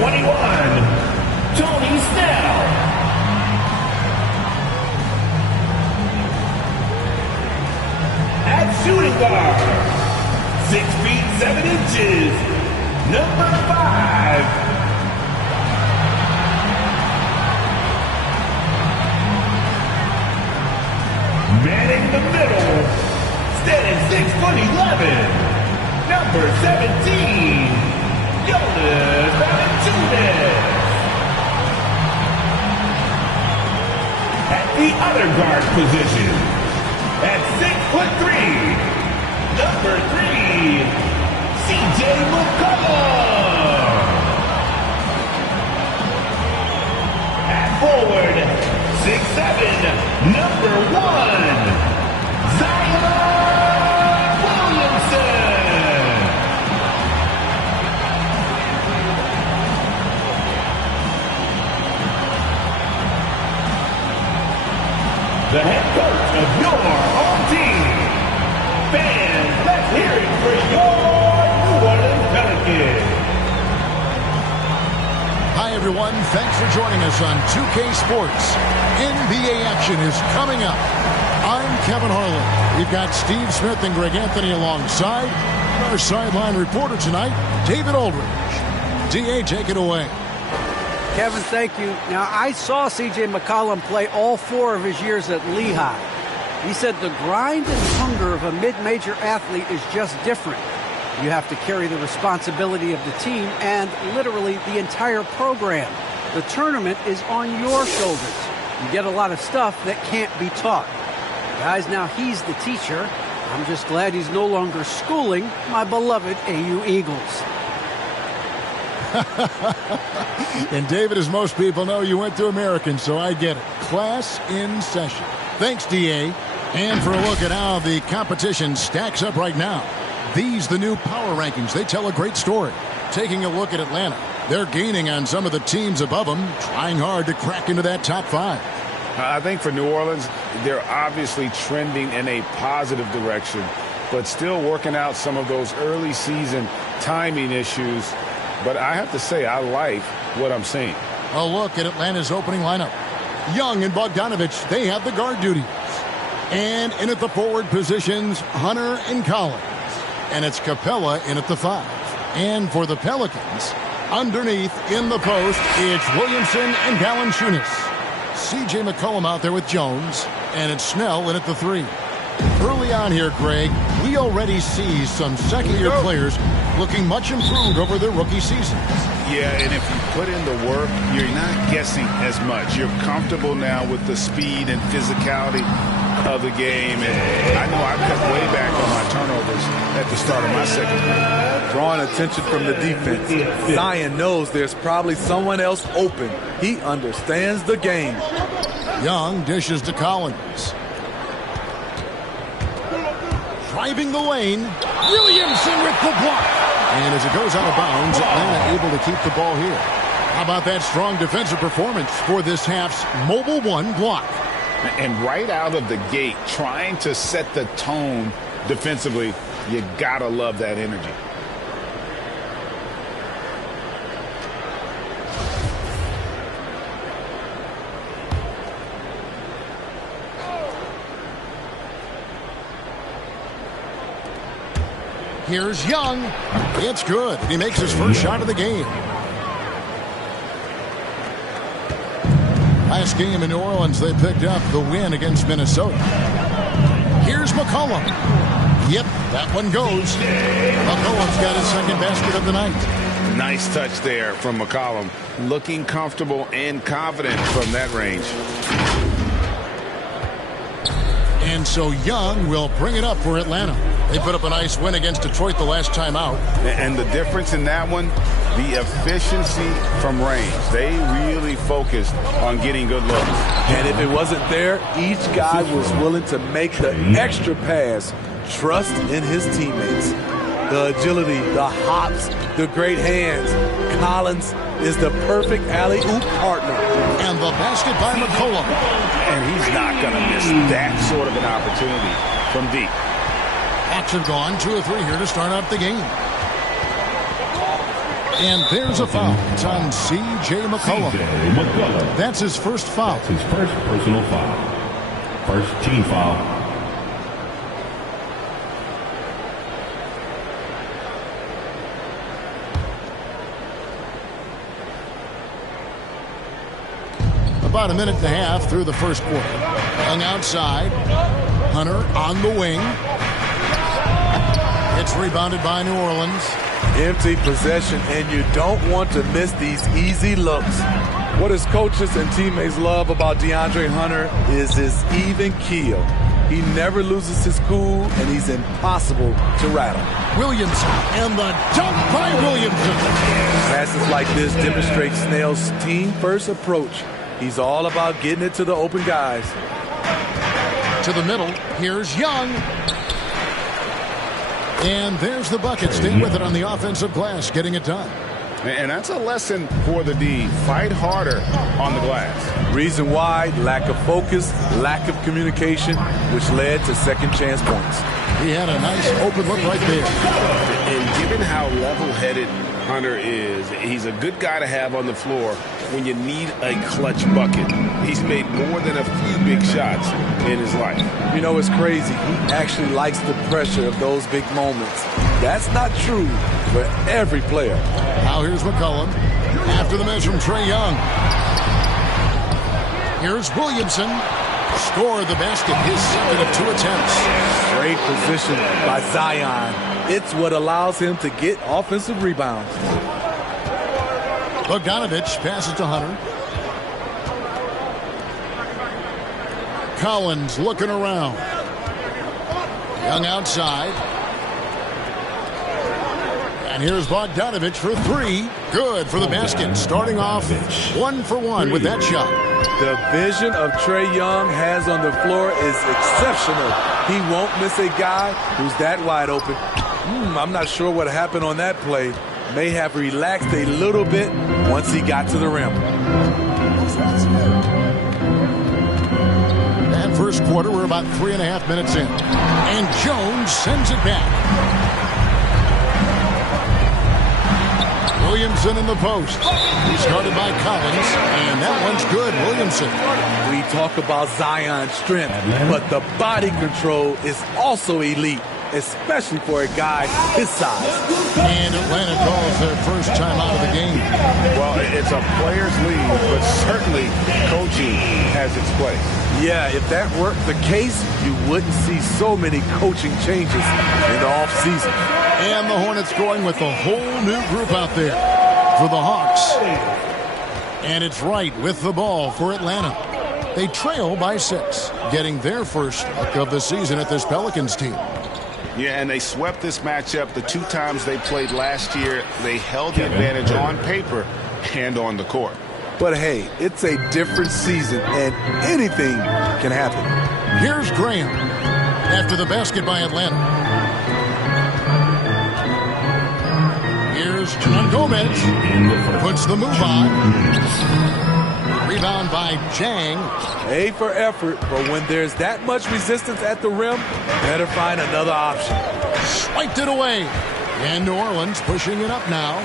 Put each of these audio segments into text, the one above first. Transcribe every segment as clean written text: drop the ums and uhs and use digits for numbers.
Tony Snell. At shooting guard, 6 feet 7 inches, number 5. Manning the middle, standing 6 foot 11, number 17, Jonas Valanciunas. At the other guard position, at 6 foot 3, number 3, CJ McCollum. At forward, 6'7", number 1, Zion Williamson. The head coach of your home team. Fans, let's hear it for your New Orleans Pelicans. Hi, everyone. Thanks for joining us on 2K Sports. NBA action is coming up. I'm Kevin Harlan. We've got Steve Smith and Greg Anthony alongside. Our sideline reporter tonight, David Aldridge. D.A., take it away. Kevin, thank you. Now, I saw C.J. McCollum play all 4 of his years at Lehigh. He said the grind and hunger of a mid-major athlete is just different. You have to carry the responsibility of the team and literally the entire program. The tournament is on your shoulders. You get a lot of stuff that can't be taught. Guys, now he's the teacher. I'm just glad he's no longer schooling my beloved AU Eagles. And David, as most people know, you went to American, so I get it. Class in session. Thanks, D.A. And for a look at how the competition stacks up right now. These, the new power rankings, they tell a great story. Taking a look at Atlanta, they're gaining on some of the teams above them, trying hard to crack into that top 5. I think for New Orleans, they're obviously trending in a positive direction, but still working out some of those early season timing issues. But I have to say, I like what I'm seeing. A look at Atlanta's opening lineup. Young and Bogdanovich, they have the guard duties. And in at the forward positions, Hunter and Collins. And it's Capella in at the 5. And for the Pelicans, underneath in the post, it's Williamson and Valanciunas. C.J. McCollum out there with Jones. And it's Snell in at the 3. Early on here, Greg, we already see some second-year players looking much improved over their rookie seasons. Yeah, and if you put in the work, you're not guessing as much. You're comfortable now with the speed and physicality of the game. And I know I cut way back on my turnovers at the start of my second year. Drawing attention from the defense. Zion knows there's probably someone else open. He understands the game. Young dishes to Collins. Driving the lane, Williamson with the block. And as it goes out of bounds, Atlanta able to keep the ball here. How about that strong defensive performance for this half's Mobile 1 block? And right out of the gate, trying to set the tone defensively, you gotta love that energy. Here's Young. It's good. He makes his first shot of the game. Last game in New Orleans, they picked up the win against Minnesota. Here's McCollum. Yep, that one goes. McCollum's got his second basket of the night. Nice touch there from McCollum. Looking comfortable and confident from that range. And so Young will bring it up for Atlanta. They put up a nice win against Detroit the last time out. And the difference in that one, the efficiency from range. They really focused on getting good looks. And if it wasn't there, each guy was willing to make the extra pass. Trust in his teammates. The agility, the hops, the great hands. Collins is the perfect alley-oop partner. And the basket by McCollum. And he's not going to miss that sort of an opportunity from deep. Action gone, 2 of 3 here to start out the game. And there's a foul. It's on C.J. McCollum. That's his first foul. That's his first personal foul. First team foul. About a minute and a half through the first quarter. Hung outside. Hunter on the wing. It's rebounded by New Orleans. Empty possession, and you don't want to miss these easy looks. What his coaches and teammates love about DeAndre Hunter is his even keel. He never loses his cool, and he's impossible to rattle. Williamson, and the dunk by Williamson. Passes like this demonstrate Snell's team-first approach. He's all about getting it to the open guys. To the middle, here's Young. And there's the bucket. Stay with it on the offensive glass, getting it done. And that's a lesson for the D. Fight harder on the glass. Reason why, lack of focus, lack of communication, which led to second chance points. He had a nice open look right there. And given how level-headed Hunter is, he's a good guy to have on the floor when you need a clutch bucket. He's made more than a few big shots in his life. You know, it's crazy. He actually likes the pressure of those big moments. That's not true for every player. Now here's McCollum. After the miss from Trae Young. Here's Williamson. Scored the basket, his second of 2 attempts. Great position by Zion. It's what allows him to get offensive rebounds. Bogdanovich passes to Hunter. Collins looking around. Young outside. And here's Bogdanovich for 3. Good for the basket. Starting off 1 for 1 with that shot. The vision of Trae Young has on the floor is exceptional. He won't miss a guy who's that wide open. I'm not sure what happened on that play. May have relaxed a little bit once he got to the rim. And first quarter, we're about 3.5 minutes in. And Jones sends it back. Williamson in the post. He started by Collins, and that one's good. Williamson. We talk about Zion's strength, but the body control is also elite, especially for a guy his size. And Atlanta calls their first time out of the game. Well, it's a player's league, but certainly coaching has its place. Yeah, if that weren't the case, you wouldn't see so many coaching changes in the offseason. And the Hornets going with a whole new group out there for the Hawks. And it's Wright with the ball for Atlanta. They trail by 6, getting their first look of the season at this Pelicans team. Yeah, and they swept this matchup the 2 times they played last year. They held the advantage on paper and on the court. But hey, it's a different season, and anything can happen. Here's Graham after the basket by Atlanta. Here's John Gomez. Puts the move on. Rebound by Jang. A for effort, but when there's that much resistance at the rim, better find another option. Swiped it away. And New Orleans pushing it up now.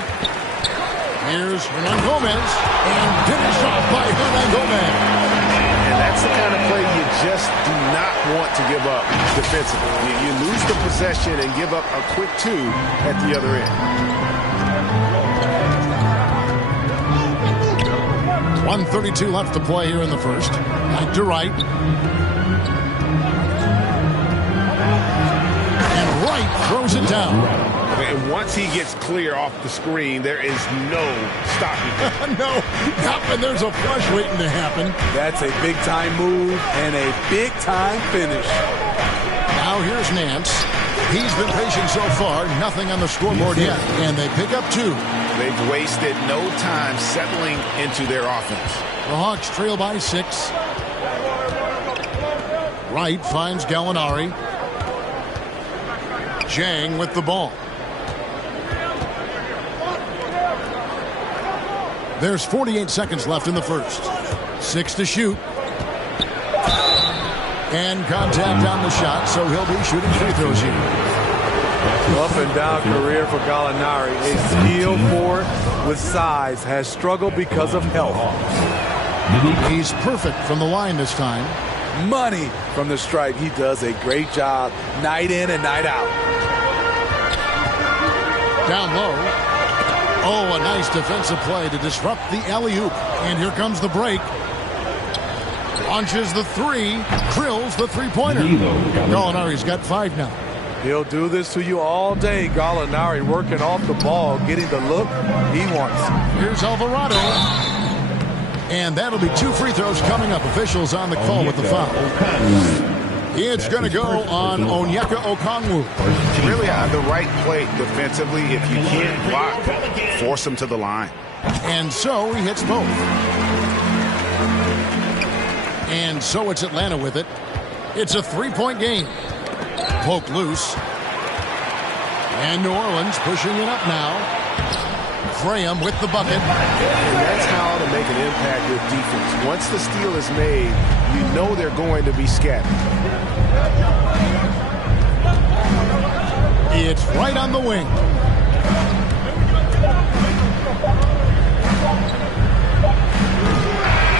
Here's Hernan Gomez. And finished off by Hernan Gomez. And that's the kind of play you just do not want to give up defensively. You lose the possession and give up a quick 2 at the other end. 1:32 left to play here in the first. Back to Wright. And Wright throws it down. And once he gets clear off the screen, there is no stopping him. No, not when there's a flush waiting to happen. That's a big-time move and a big-time finish. Now here's Nance. He's been patient so far. Nothing on the scoreboard yet. And they pick up 2. They've wasted no time settling into their offense. The Hawks trail by 6. Wright finds Gallinari. Jang with the ball. There's 48 seconds left in the first. 6 to shoot. And contact on the shot, so he'll be shooting free throws here. Up and down career for Gallinari. A skill forward with size, has struggled because of health. He's perfect from the line this time. Money from the stripe. He does a great job night in and night out. Down low. Oh, a nice defensive play to disrupt the alley-oop. And here comes the break. Launches the three. Drills the three-pointer. Gallinari's got 5 now. He'll do this to you all day. Gallinari working off the ball, getting the look he wants. Here's Alvarado. And that'll be 2 free throws coming up. Officials on the call with the foul. It's going to go on Onyeka Okongwu. Really the right play defensively. If you can't block, force him to the line. And so he hits both. And so it's Atlanta with it. It's a 3-point game. Poke loose. And New Orleans pushing it up now. Graham with the bucket. And that's how to make an impact with defense. Once the steal is made, you know they're going to be scattered. It's right on the wing.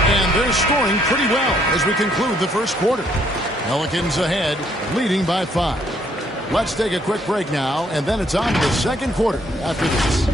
And they're scoring pretty well as we conclude the first quarter. Pelicans ahead, leading by 5. Let's take a quick break now, and then it's on to the second quarter after this.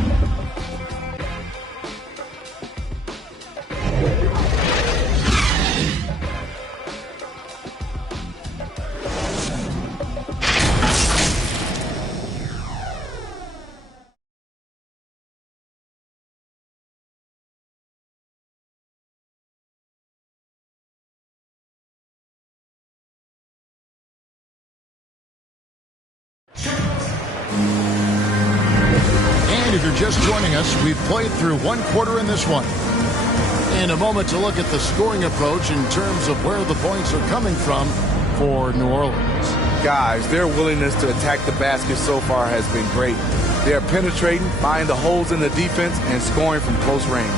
And if you're just joining us, we've played through 1 quarter in this one. In a moment to look at the scoring approach in terms of where the points are coming from for New Orleans. Guys, their willingness to attack the basket so far has been great. They're penetrating, finding the holes in the defense, and scoring from close range.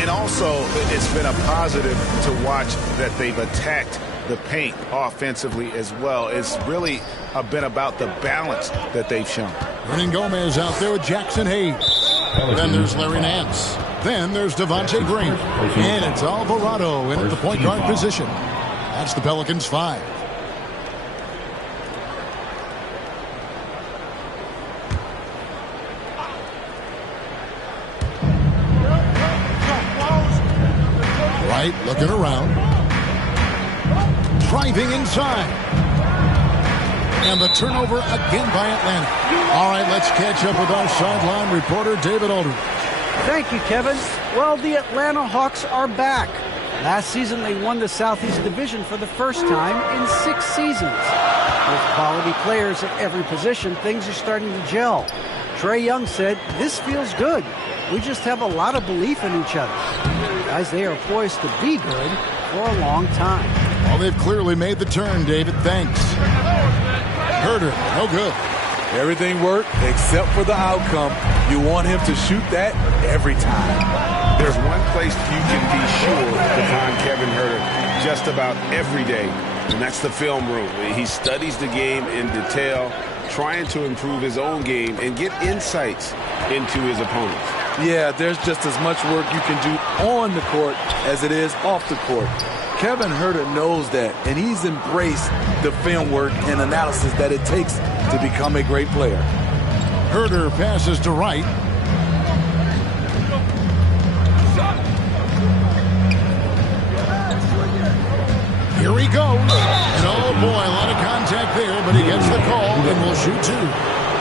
And also, it's been a positive to watch that they've attacked the paint offensively as well. It's really been about the balance that they've shown. Hernan Gomez out there with Jackson Hayes. Then there's Larry Nance. Then there's Devonte Graham. And it's Alvarado in at the point guard position. That's the Pelicans 5. Right, looking around. Driving inside. And the turnover again by Atlanta. All right, let's catch up with our sideline reporter, David Aldridge. Thank you, Kevin. Well, the Atlanta Hawks are back. Last season, they won the Southeast Division for the first time in 6 seasons. With quality players at every position, things are starting to gel. Trae Young said, "This feels good. We just have a lot of belief in each other." Guys, they are poised to be good for a long time. Well, they've clearly made the turn, David. Thanks. Herder, no good. Everything worked except for the outcome. You want him to shoot that every time. There's one place you can be sure to find Kevin Herder just about every day, and that's the film room. He studies the game in detail, trying to improve his own game and get insights into his opponents. Yeah, there's just as much work you can do on the court as it is off the court. Kevin Herder knows that, and he's embraced the film work and analysis that it takes to become a great player. Herder passes to Wright. Here he goes. And oh boy, a lot of contact there, but he gets the call and will shoot 2.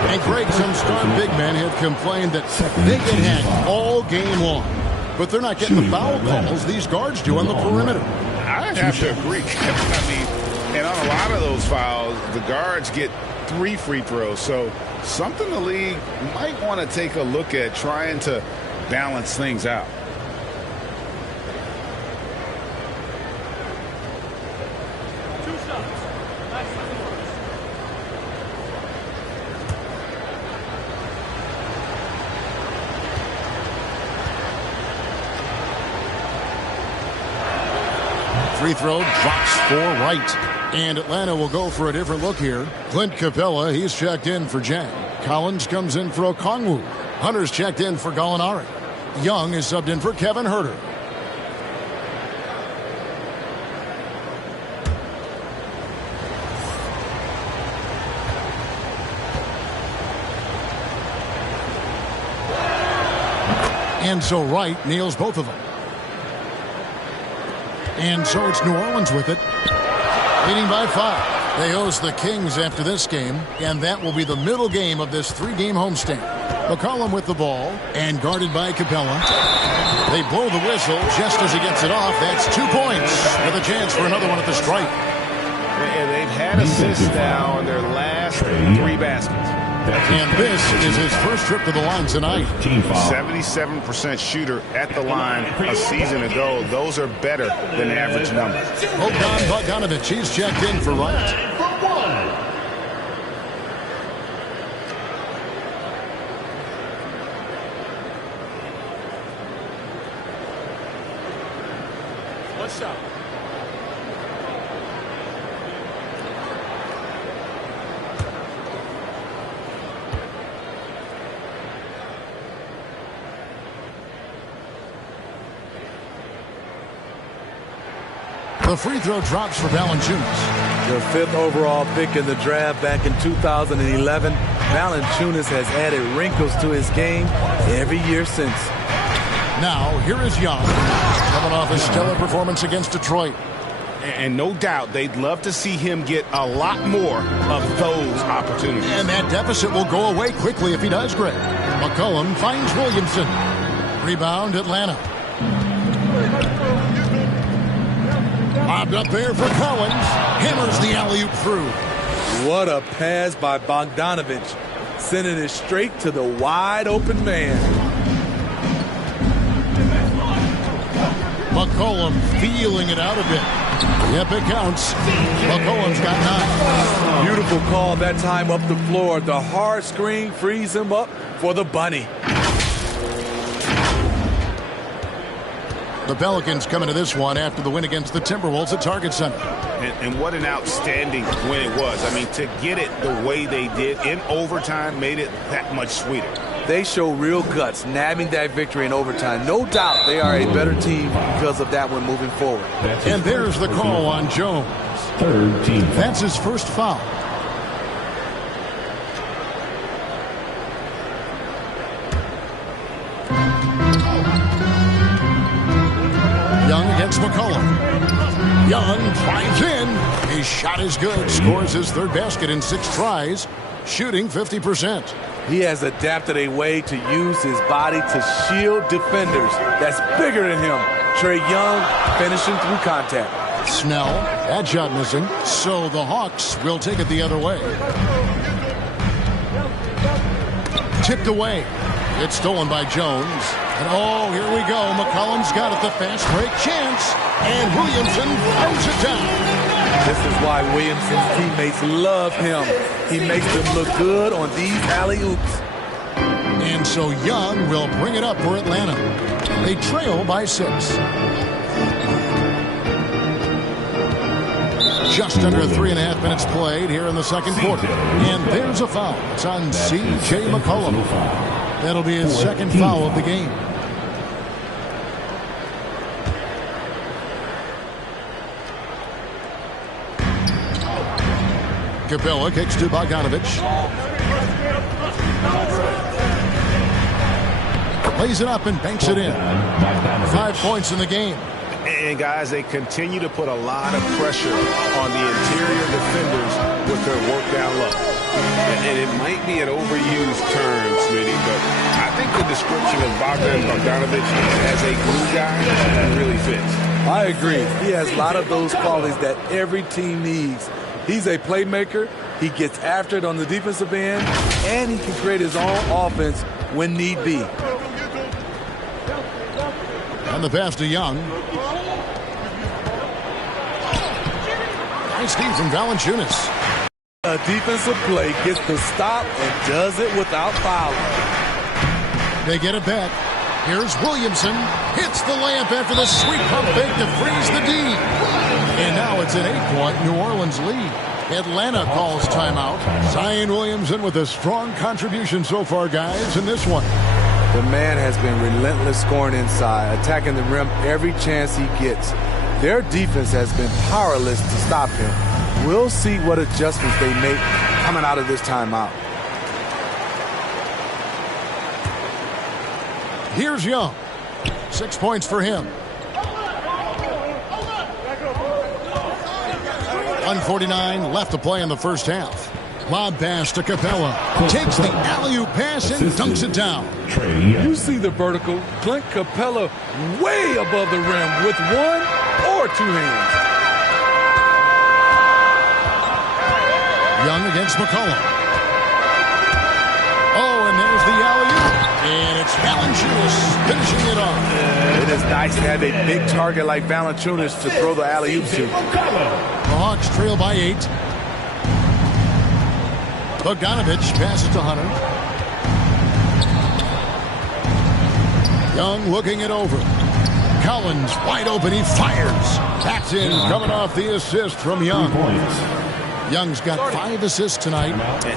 And Greg, some star big men have complained that they get hacked all game long. But they're not getting the foul calls these guards do on the perimeter. I have to agree. I mean, and on a lot of those fouls, the guards get 3 free throws. So something the league might want to take a look at, trying to balance things out. free throw drops for right. And Atlanta will go for a different look here. Clint Capella, he's checked in for Jang. Collins comes in for Okongwu. Hunter's checked in for Gallinari. Young is subbed in for Kevin Huerter. And so Wright nails both of them. And so it's New Orleans with it. Leading by 5. They host the Kings after this game, and that will be the middle game of this 3-game homestand. McCollum with the ball, and guarded by Capella. They blow the whistle just as he gets it off. That's 2 points, with a chance for another one at the stripe. And they've had assists now on their last 3 baskets. And this is his first trip to the line tonight. 77% shooter at the line a season ago. Those are better than average numbers. Bogdanovich, he's checked in for Wright. What's up? The free throw drops for Valanciunas. The 5th overall pick in the draft back in 2011. Valanciunas has added wrinkles to his game every year since. Now, here is Young, coming off a stellar performance against Detroit. And no doubt they'd love to see him get a lot more of those opportunities. And that deficit will go away quickly if he does, Greg. McCollum finds Williamson. Rebound, Atlanta. Lobbed up there for Collins. Hammers the alley-oop through. What a pass by Bogdanovich, sending it straight to the wide-open man. McCollum feeling it out a bit. Yep, it counts. McCollum's got 9. Beautiful call that time up the floor. The hard screen frees him up for the bunny. The Pelicans coming to this one after the win against the Timberwolves at Target Center. And what an outstanding win it was. I mean, to get it the way they did in overtime made it that much sweeter. They show real guts, nabbing that victory in overtime. No doubt they are a better team because of that one moving forward. And there's the call on Jones. Third team. That's his first foul. Young against McCollum. Young drives in. His shot is good. Scores his 3rd basket in 6 tries. Shooting 50%. He has adapted a way to use his body to shield defenders that's bigger than him. Trae Young finishing through contact. Snell, that shot missing. So the Hawks will take it the other way. Tipped away. It's stolen by Jones. And oh, here we go. McCollum's got it, the fast break chance. And Williamson throws it down. This is why Williamson's teammates love him. He makes them look good on these alley-oops. And so Young will bring it up for Atlanta. They trail by 6. Just under 3.5 minutes played here in the second quarter. And there's a foul. It's on C.J. McCollum. That'll be his 2nd foul of the game. Capella kicks to Bogdanovich. Lays it up and banks it in. 5 points in the game. And guys, they continue to put a lot of pressure on the interior defenders with their work down low. And it might be an overused term, Smitty, but I think the description of Bogdanovich as a glue guy really fits. I agree. He has a lot of those qualities that every team needs. He's a playmaker. He gets after it on the defensive end, and he can create his own offense when need be. And the pass to Young. Nice D from Valanciunas. A defensive play gets the stop and does it without fouling. They get it back. Here's Williamson. Hits the layup after the sweet pump fake to freeze the D. And now it's an 8-point New Orleans lead. Atlanta calls timeout. Zion Williamson with a strong contribution so far, guys, in this one. The man has been relentless scoring inside, attacking the rim every chance he gets. Their defense has been powerless to stop him. We'll see what adjustments they make coming out of this timeout. Here's Young. 6 points for him. 1:49 left to play in the first half. Lob pass to Capella. Takes the alley-oop pass and dunks it down. You see the vertical. Clint Capella way above the rim with one or two hands. Young against McCollum. Oh, and there's the alley-oop. And it's Valanciunas finishing it off. It is nice to have a big target like Valanciunas to throw the alley-oop to. The Hawks trail by 8. Bogdanovich passes to Hunter. Young looking it over. Collins wide open. He fires. That's in, coming off the assist from Young. Young's got 5 assists tonight.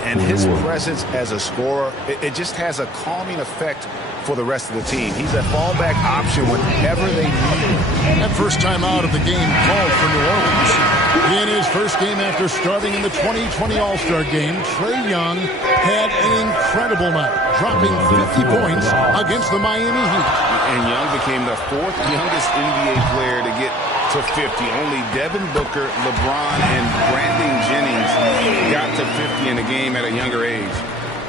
And his presence as a scorer, it just has a calming effect for the rest of the team. He's a fallback option whenever they need him. That first time out of the game called for New Orleans. In his first game after starting in the 2020 All-Star game, Trae Young had an incredible night, dropping 50 points against the Miami Heat. And Young became the 4th youngest NBA player to get to 50. Only Devin Booker, LeBron, and Brandon Jennings got to 50 in a game at a younger age.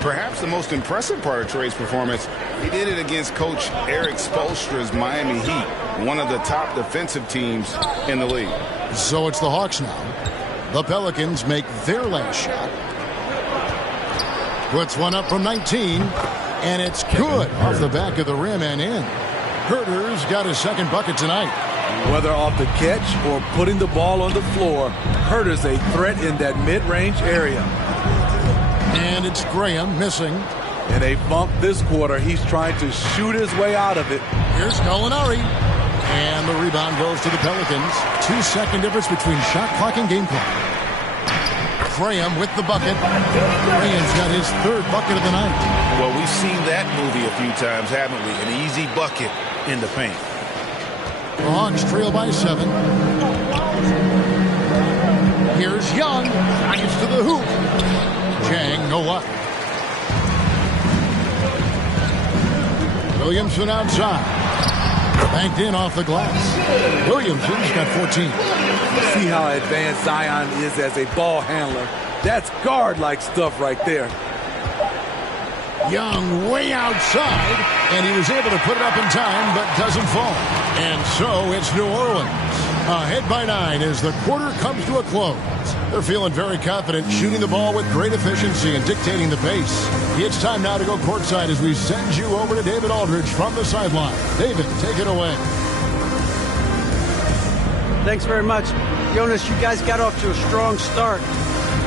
Perhaps the most impressive part of Trae's performance, he did it against Coach Eric Spoelstra's Miami Heat, one of the top defensive teams in the league. So it's the Hawks now. The Pelicans make their last shot. Puts one up from 19, and it's good off the back of the rim and in. Herter's got his second bucket tonight. Whether off the catch or putting the ball on the floor, Herter's a threat in that mid-range area. And it's Graham missing. In a bump this quarter, he's trying to shoot his way out of it. Here's Gallinari. And the rebound goes to the Pelicans. 2-second difference between shot clock and game clock. Graham with the bucket. Graham's got his 3rd bucket of the night. Well, we've seen that movie a few times, haven't we? An easy bucket in the paint. The Hawks trail by 7. Here's Young. Drives to the hoop. Chang, no luck. Williamson outside. Banked in off the glass. Williamson's got 14. See how advanced Zion is as a ball handler. That's guard-like stuff right there. Young way outside, and he was able to put it up in time, but doesn't fall. And so it's New Orleans. Ahead by 9 as the quarter comes to a close. They're feeling very confident, shooting the ball with great efficiency and dictating the pace. It's time now to go courtside as we send you over to David Aldridge from the sideline. David, take it away. Thanks very much. Jonas, you guys got off to a strong start.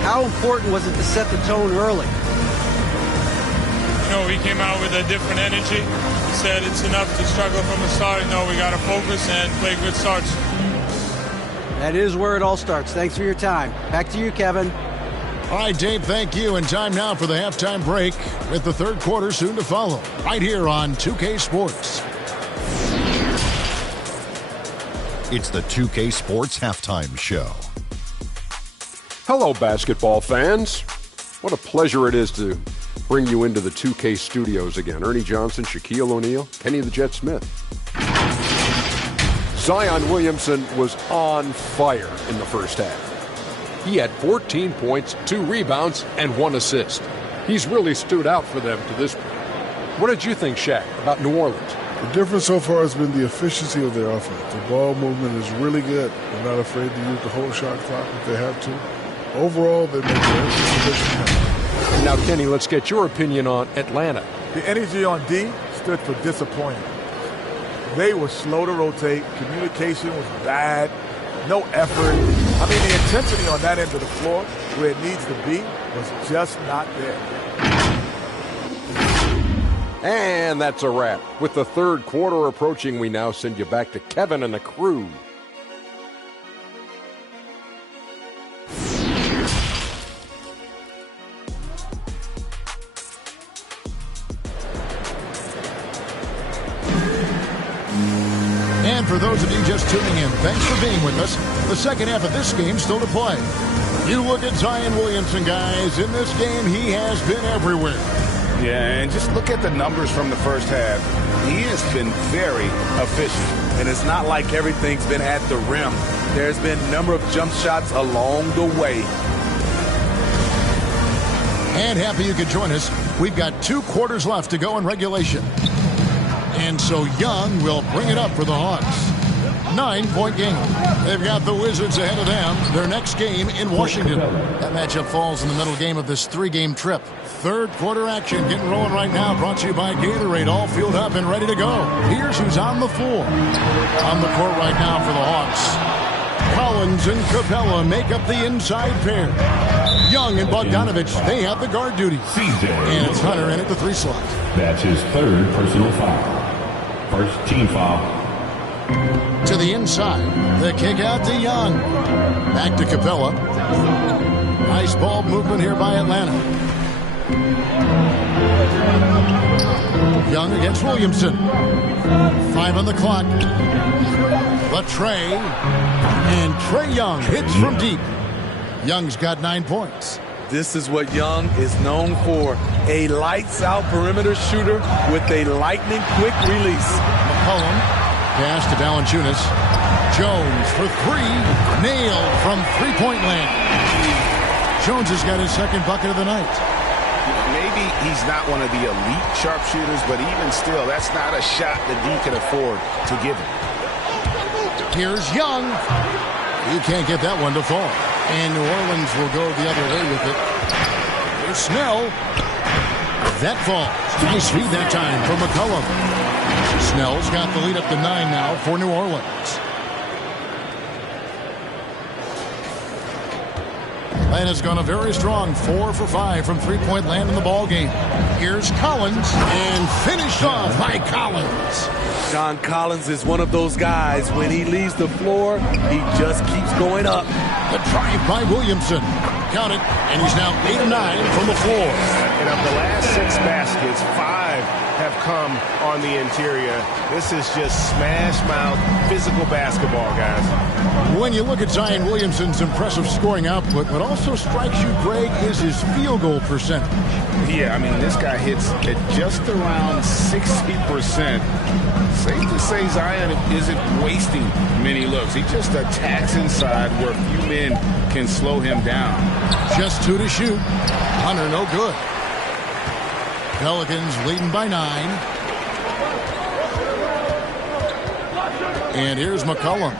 How important was it to set the tone early? You know, we came out with a different energy. We said it's enough to struggle from the start. No, we got to focus and play good starts. That is where it all starts. Thanks for your time. Back to you, Kevin. All right, Dave, thank you. And time now for the halftime break with the third quarter soon to follow. Right here on 2K Sports. It's the 2K Sports Halftime Show. Hello, basketball fans. What a pleasure it is to bring you into the 2K studios again. Ernie Johnson, Shaquille O'Neal, Kenny the Jet Smith. Zion Williamson was on fire in the first half. He had 14 points, 2 rebounds, and 1 assist. He's really stood out for them to this point. What did you think, Shaq, about New Orleans? The difference so far has been the efficiency of their offense. The ball movement is really good. They're not afraid to use the whole shot clock if they have to. Overall, they make every position happen. Now, Kenny, let's get your opinion on Atlanta. The energy on D stood for disappointing. They were slow to rotate. Communication was bad. No effort. I mean, the intensity on that end of the floor, where it needs to be, was just not there. And that's a wrap. With the third quarter approaching, we now send you back to Kevin and the crew. And for those of you just tuning in, thanks for being with us. The second half of this game still to play. You look at Zion Williamson, guys. In this game, he has been everywhere. Yeah, and just look at the numbers from the first half. He has been very efficient. And it's not like everything's been at the rim. There's been a number of jump shots along the way. And happy you could join us. We've got 2 quarters left to go in regulation. And so Young will bring it up for the Hawks. 9-point game. They've got the Wizards ahead of them. Their next game in Washington. That matchup falls in the middle game of this 3-game trip. Third quarter action getting rolling right now. Brought to you by Gatorade. All fueled up and ready to go. Here's who's on the floor. On the court right now for the Hawks. Collins and Capella make up the inside pair. Young and Bogdanovich, they have the guard duty. And it's Hunter in at the 3 slot. That's his 3rd personal foul. First team foul. To the inside. The kick out to Young. Back to Capella. Nice ball movement here by Atlanta. Young against Williamson. 5 on the clock. But Trey. And Trey Young hits from deep. Young's got 9 points. This is what Young is known for. A lights-out perimeter shooter with a lightning-quick release. McCollum. Pass to Valanciunas. Jones for 3. Nailed from 3-point land. Jones has got his 2nd bucket of the night. Maybe he's not one of the elite sharpshooters, but even still, that's not a shot that D can afford to give him. Here's Young. You can't get that one to fall. And New Orleans will go the other way with it. Here's Snell. That falls. Nice feed that time for McCollum. Snell's got the lead up to 9 now for New Orleans. Atlanta's gone a very strong 4 for 5 from 3-point land in the ball game. Here's Collins and finished off by Collins. John Collins is one of those guys. When he leaves the floor, he just keeps going up. The drive by Williamson. Count it, and he's now 8 of 9 from the floor. And of the last 6 baskets, 5 have come on the interior. This is just smash mouth physical basketball, guys. When you look at Zion Williamson's impressive scoring output, what also strikes you, Greg, is his field goal percentage. Yeah, I mean, this guy hits at just around 60%. Safe to say Zion isn't wasting many looks. He just attacks inside where few men can slow him down. Just 2 to shoot. Hunter, no good. Pelicans leading by 9. And here's McCollum.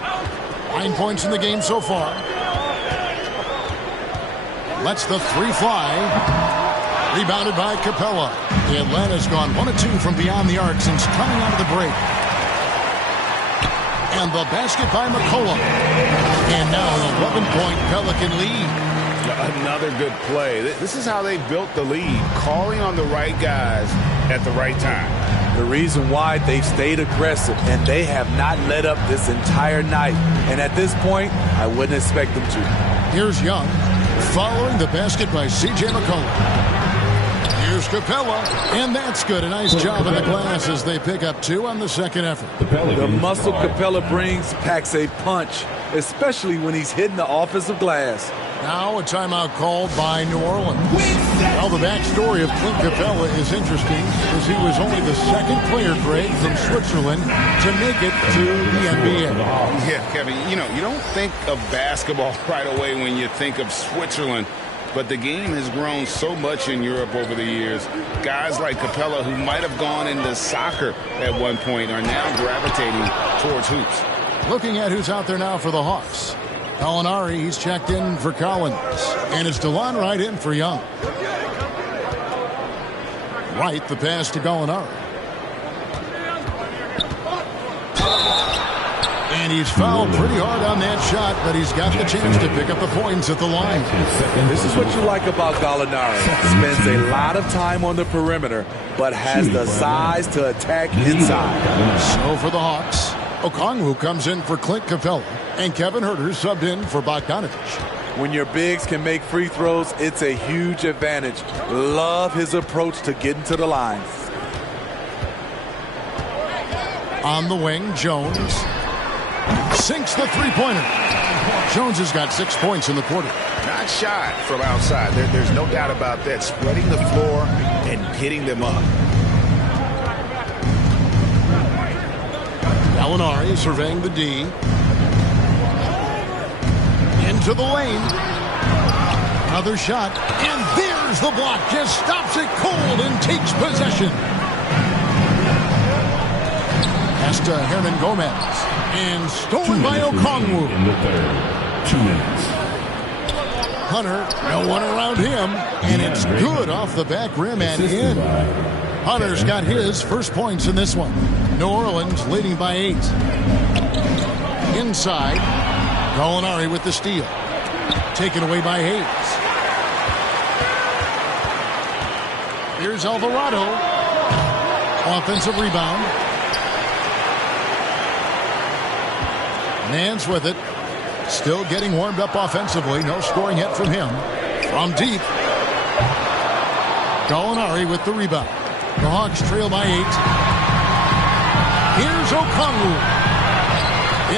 9 points in the game so far. Lets the 3 fly. Rebounded by Capella. Atlanta's gone 1 of 2 from beyond the arc since coming out of the break. And the basket by McCollum. And now an 11-point Pelican lead. Another good play. This is how they built the lead, calling on the right guys at the right time. The reason why they've stayed aggressive, and they have not let up this entire night. And at this point, I wouldn't expect them to. Here's Young, following the basket by C.J. McCollum. Here's Capella, and that's good. A nice job in the glass as they pick up 2 on the second effort. The muscle Capella brings packs a punch, especially when he's hitting the offensive glass. Now a timeout called by New Orleans. Well, the backstory of Clint Capella is interesting because he was only the 2nd player, Greg, from Switzerland to make it to the NBA. Yeah, Kevin, you don't think of basketball right away when you think of Switzerland. But the game has grown so much in Europe over the years. Guys like Capella, who might have gone into soccer at one point, are now gravitating towards hoops. Looking at who's out there now for the Hawks. Gallinari, he's checked in for Collins. And it's DeLon Wright in for Young. Wright, the pass to Gallinari. And he's fouled pretty hard on that shot, but he's got the chance to pick up the points at the line. This is what you like about Gallinari. Spends a lot of time on the perimeter, but has the size to attack inside. So for the Hawks, Okongwu comes in for Clint Capella, and Kevin Huerter subbed in for Bogdanovich. When your bigs can make free throws, it's a huge advantage. Love his approach to getting to the line. On the wing, Jones. sinks the three-pointer. Jones has got 6 points in the quarter. Not shot from outside. There's no doubt about that. Spreading the floor and getting them up. Gallinari surveying the D. Into the lane. Another shot. And there's the block. Just stops it cold and takes possession. Pass to Hernan Gomez. And stolen by Okongwu. In the third. 2 minutes. Hunter, no one around him. And it's good off the back rim and in. Hunter's got his first points in this one. New Orleans leading by 8. Inside. Gallinari with the steal. Taken away by Hayes. Here's Alvarado. Offensive rebound. Nance with it. Still getting warmed up offensively. No scoring yet from him. From deep. Gallinari with the rebound. The Hawks trail by 8. Here's Okongwu.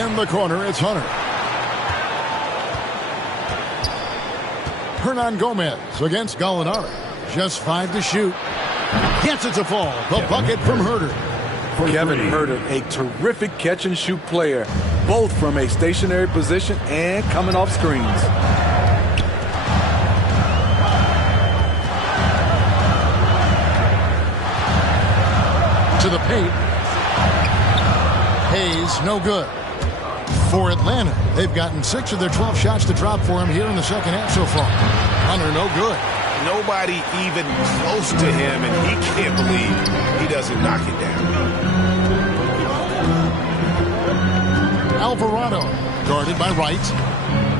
In the corner, it's Hunter. Hernan Gomez against Gallinari. Just 5 to shoot. Gets it to fall. The bucket from Huerter. Kevin Huerter, a terrific catch-and-shoot player, both from a stationary position and coming off screens. To the paint. Hayes, no good. For Atlanta, they've gotten 6 of their 12 shots to drop for him here in the second half so far. Hunter, no good. Nobody even close to him, and he can't believe he doesn't knock it down. Alvarado, guarded by Wright,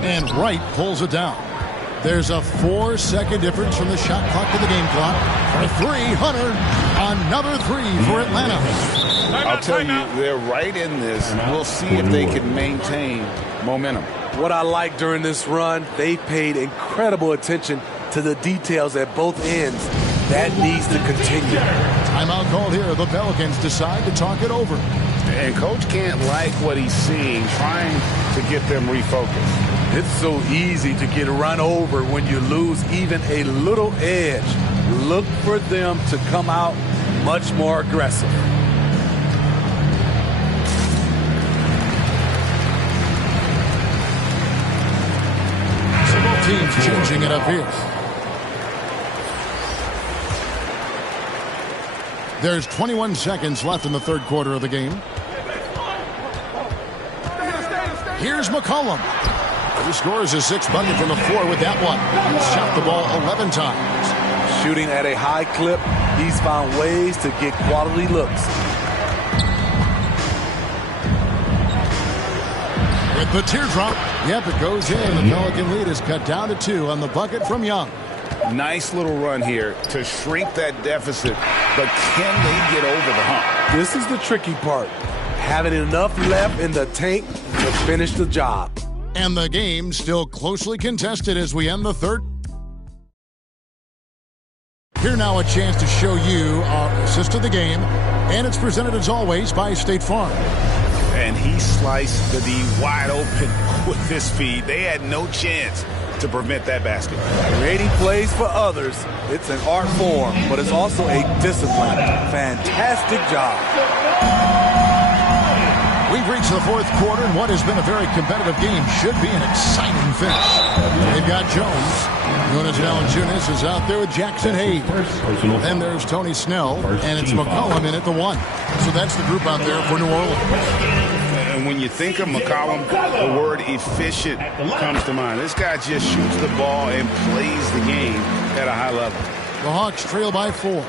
and Wright pulls it down. There's a 4-second difference from the shot clock to the game clock. For 3, Hunter, another 3 for Atlanta. I'll tell you, they're right in this. We'll see if they can maintain momentum. What I like during this run, they paid incredible attention to the details at both ends. That needs to continue. Timeout called here. The Pelicans decide to talk it over. And Coach can't like what he's seeing, trying to get them refocused. It's so easy to get run over when you lose even a little edge. Look for them to come out much more aggressive. So both teams changing it up here. There's 21 seconds left in the third quarter of the game. Here's McCollum. He scores his 6th bucket from the floor with that one. He's shot the ball 11 times. Shooting at a high clip, he's found ways to get quality looks. With the teardrop, yep, it goes in. The Pelican lead is cut down to 2 on the bucket from Young. Nice little run here to shrink that deficit, but can they get over the hump? This is the tricky part. Having enough left in the tank to finish the job. And the game still closely contested as we end the third. Here now a chance to show you our assist of the game, and it's presented as always by State Farm. And he sliced the D wide open with his feed. They had no chance to prevent that basket. Creating plays for others, it's an art form, but it's also a discipline. Fantastic job. We've reached the fourth quarter, and what has been a very competitive game should be an exciting finish. They've got Jones. Jonas Valanciunas is out there with Jackson Hayes. Then there's Tony Snell, and it's McCollum in at the 1. So that's the group out there for New Orleans. And when you think of McCollum, the word efficient comes to mind. This guy just shoots the ball and plays the game at a high level. The Hawks trail by 4.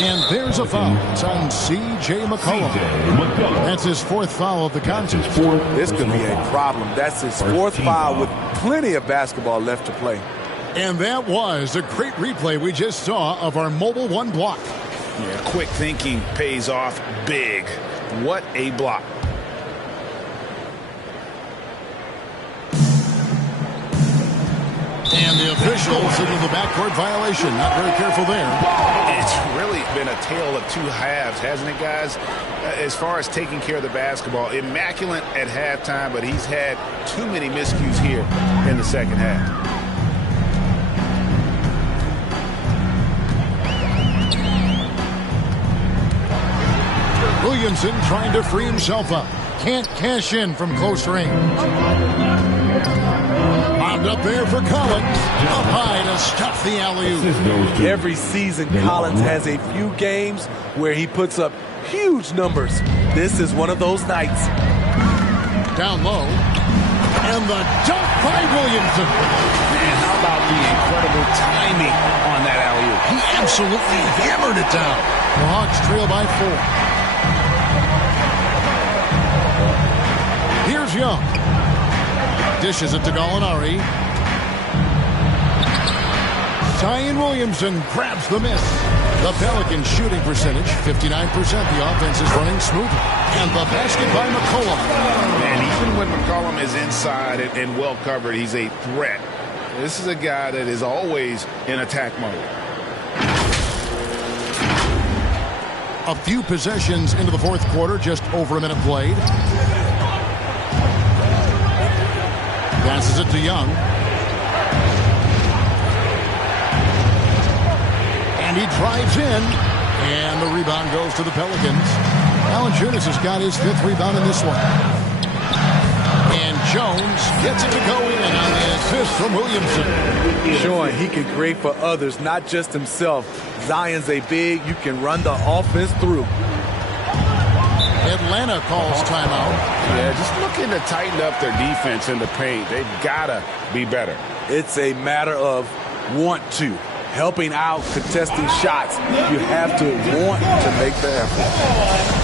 And there's a foul. It's on C.J. McCollum. That's his 4th foul of the contest. This could be a problem. That's his 4th foul with plenty of basketball left to play. And that was a great replay we just saw of our Mobile 1 block. Yeah, quick thinking pays off big. What a block. And the official signaled the backcourt violation. Not very careful there. It's really been a tale of two halves, hasn't it, guys? As far as taking care of the basketball, immaculate at halftime, but he's had too many miscues here in the second half. Williamson trying to free himself up. Can't cash in from close range. Bombed up there for Collins. Up high to stuff the alley-oop. Every season, Collins has a few games where he puts up huge numbers. This is one of those nights. Down low. And the dunk by Williamson. Man, how about the incredible timing on that alley-oop? He absolutely hammered it down. The Hawks trail by 4. Here's Young. Dishes it to Gallinari. Zion Williamson grabs the miss. The Pelicans shooting percentage, 59%. The offense is running smoothly. And the basket by McCollum. And even when McCollum is inside and well covered, he's a threat. This is a guy that is always in attack mode. A few possessions into the fourth quarter, just over a minute played. Passes it to Young. And he drives in. And the rebound goes to the Pelicans. Valanciunas has got his 5th rebound in this one. And Jones gets it to go in on the assist from Williamson. Showing he can create for others, not just himself. Zion's a big, you can run the offense through. Atlanta calls timeout. Yeah, just looking to tighten up their defense in the paint. They've got to be better. It's a matter of want to. Helping out, contesting shots. You have to want to make the effort.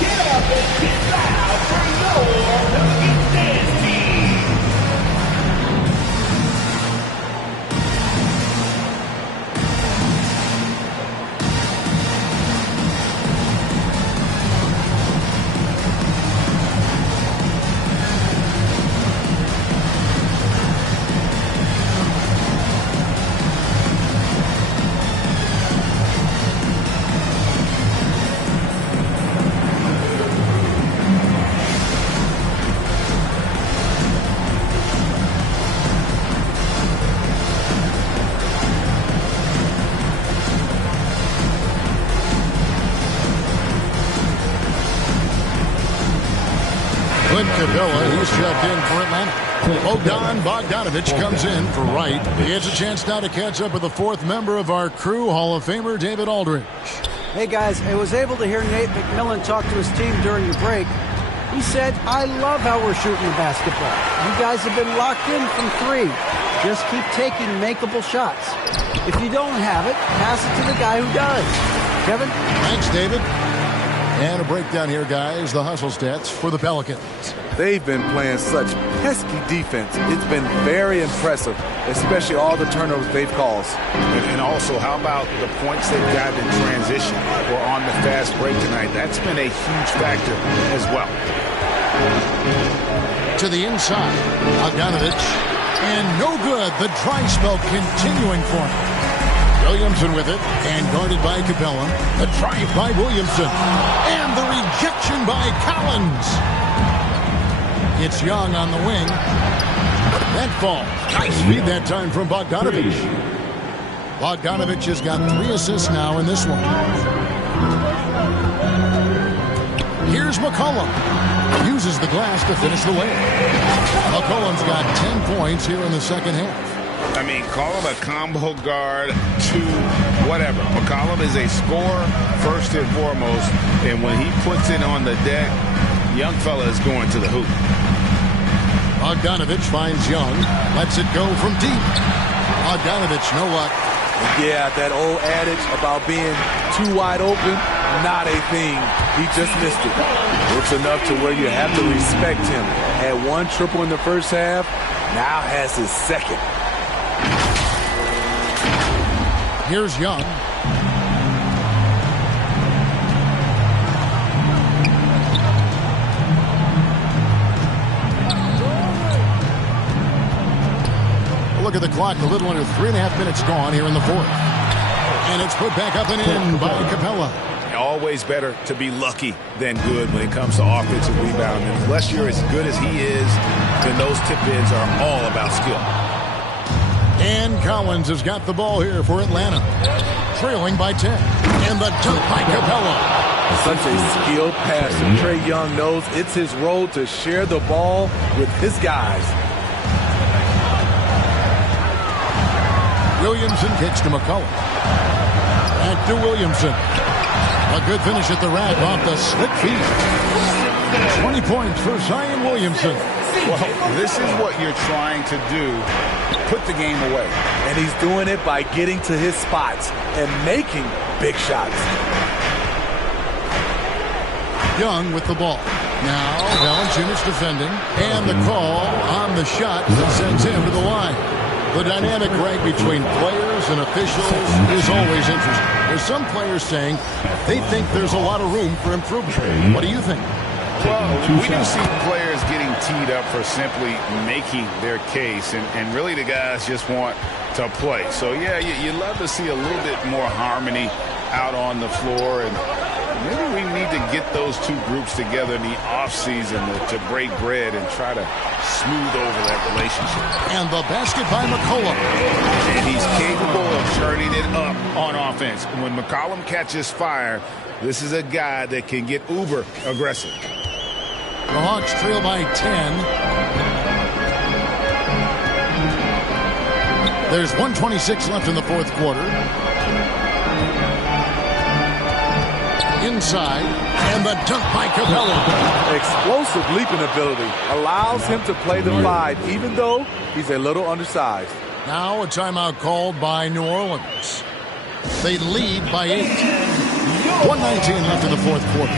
Get up and get loud for your Pelicans dance team. He's checked in for Atlanta. Bogdanovich comes in for Wright. He has a chance now to catch up with the 4th member of our crew, Hall of Famer David Aldridge. Hey guys, I was able to hear Nate McMillan talk to his team during the break. He said, I love how we're shooting the basketball. You guys have been locked in from 3. Just keep taking makeable shots. If you don't have it, pass it to the guy who does. Kevin? Thanks, David. And a breakdown here, guys. The hustle stats for the Pelicans. They've been playing such pesky defense. It's been very impressive, especially all the turnovers they've caused. And also, how about the points they've gotten in transition or on the fast break tonight? That's been a huge factor as well. To the inside, Bogdanovich. And no good. The dry spell continuing for him. Williamson with it, and guarded by Capella. The drive by Williamson. And the rejection by Collins. It's Young on the wing. That falls. Nice feed that time from Bogdanovich. Bogdanovich has got 3 assists now in this one. Here's McCollum. Uses the glass to finish the way. McCollum's got 10 points here in the second half. I mean, call him a combo guard to whatever. McCollum is a scorer first and foremost, and when he puts it on the deck, young fella is going to the hoop. Bogdanovich finds Young, lets it go from deep. Bogdanovich, no luck. Yeah, that old adage about being too wide open, not a thing. He just missed it. It's enough to where you have to respect him. Had 1 triple in the first half, now has his second. Here's Young. look at the clock. A little under 3.5 minutes gone here in the fourth. And it's put back up and in by Capella. Always better to be lucky than good when it comes to offensive rebounding. Unless you're as good as he is, then those tip-ins are all about skill. And Collins has got the ball here for Atlanta. Trailing by 10. And the dunk by Capella. Such a skilled passer. Trae Young knows it's his role to share the ball with his guys. Williamson kicks to McCollum. Back to Williamson. A good finish at the rack off the slick feet. 20 points for Zion Williamson. Well, this is what you're trying to do. Put the game away. And he's doing it by getting to his spots and making big shots. Young with the ball. Now, Valanciunas defending. And the call on the shot that sends him to the line. The dynamic right between players and officials is always interesting. There's some players saying they think there's a lot of room for improvement. What do you think? Well, we do see players getting teed up for simply making their case, and really the guys just want to play. So, yeah, you love to see a little bit more harmony out on the floor, and maybe we need to get those two groups together in the offseason to break bread and try to smooth over that relationship. And the basket by McCollum. And he's capable of turning it up on offense. When McCollum catches fire, this is a guy that can get uber aggressive. The Hawks trail by 10. There's 1:26 left in the fourth quarter. Inside, and the dunk by Capella. Explosive leaping ability allows him to play the 5, even though he's a little undersized. Now a timeout called by New Orleans. They lead by 8. 1:19 left in the fourth quarter.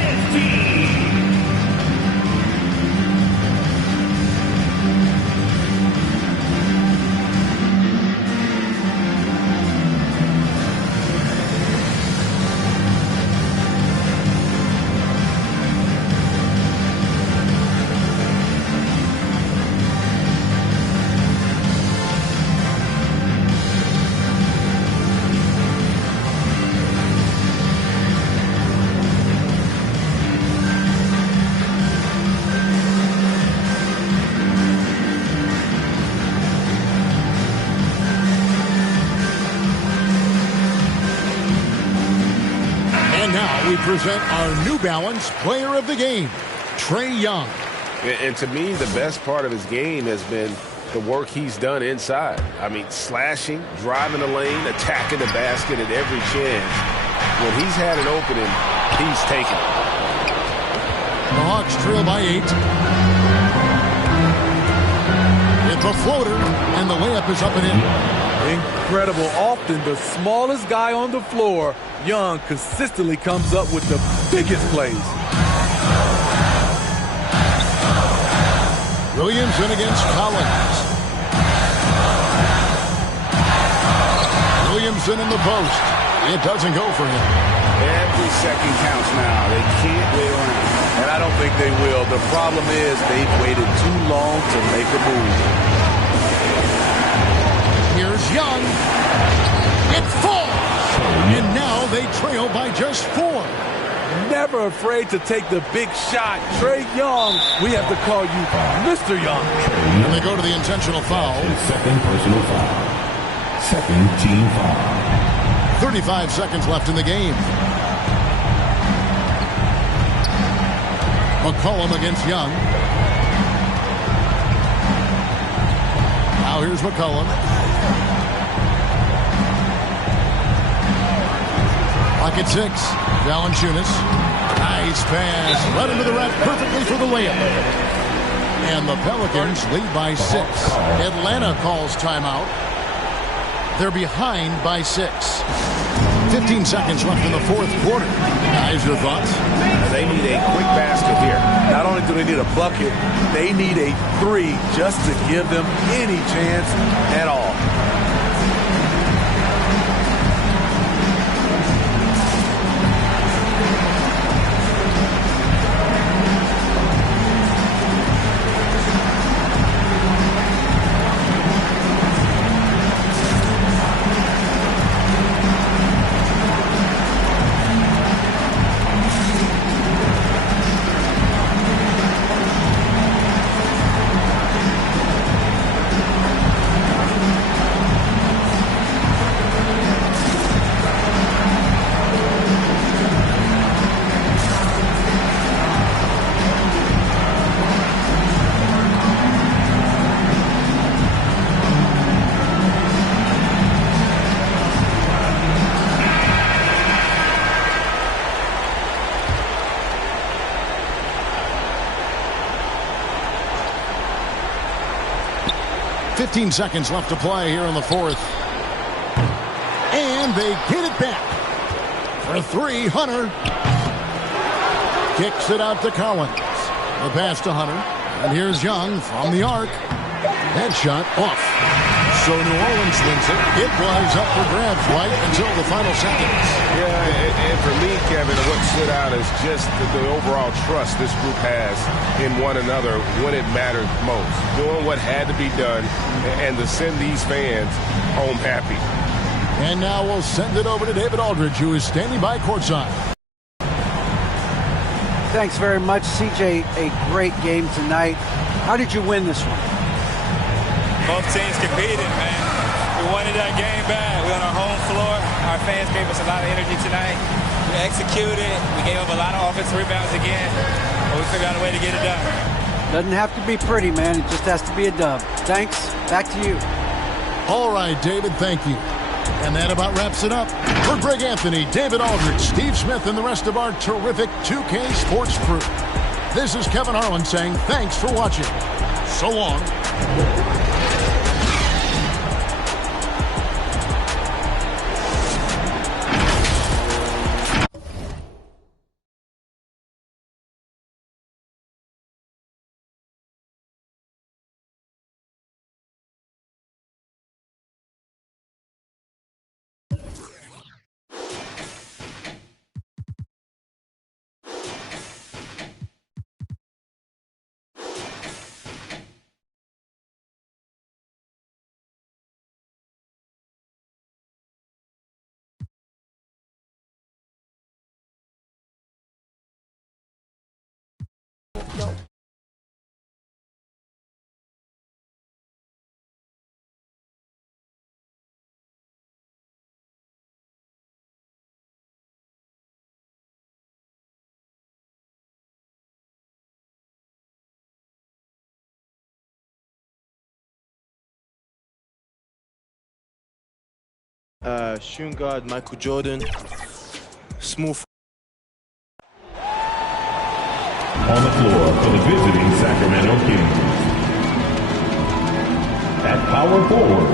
Present our New Balance Player of the Game, Trae Young. And to me, the best part of his game has been the work he's done inside. I mean, slashing, driving the lane, attacking the basket at every chance. When he's had an opening, he's taken it. The Hawks trail by 8. It's a floater, and the layup is up and in. Incredible. Often the smallest guy on the floor, Young consistently comes up with the biggest plays. Williamson against Collins. Williamson in the post. It doesn't go for him. Every second counts now. They can't wait around. And I don't think they will. The problem is they've waited too long to make a move. Here's Young. It falls. And now they trail by just 4. Never afraid to take the big shot. Trae Young, we have to call you Mr. Young. And they go to the intentional foul. Second personal foul. Second team foul. 35 seconds left in the game. McCollum against Young. Now here's McCollum. Pocket 6. Valanciunas. Nice pass. Right into the rack perfectly for the layup. And the Pelicans lead by 6. Atlanta calls timeout. They're behind by 6. 15 seconds left in the fourth quarter. Guys, your thoughts? They need a quick basket here. Not only do they need a bucket, they need a 3 just to give them any chance at all. 15 seconds left to play here in the fourth. And they get it back. For three, Hunter. Kicks it out to Collins. The pass to Hunter. And here's Young from the arc. That shot off. So New Orleans wins it. It was up for grabs right until the final seconds. Yeah, and for me, Kevin, what stood out is just the overall trust this group has in one another when it mattered most. Doing what had to be done and to send these fans home happy. And now we'll send it over to David Aldridge, who is standing by courtside. Thanks very much, CJ. A great game tonight. How did you win this one? Both teams competed, man. We wanted that game bad. We're on our home floor. Our fans gave us a lot of energy tonight. We executed. We gave up a lot of offensive rebounds again, but we figured out a way to get it done. Doesn't have to be pretty, man. It just has to be a dub. Thanks. Back to you. All right, David, thank you. And that about wraps it up. For Greg Anthony, David Aldridge, Steve Smith, and the rest of our terrific 2K Sports crew, this is Kevin Harlan saying thanks for watching. So long. Shooting guard Michael Jordan, smooth. On the floor for the visiting Sacramento Kings. At power forward,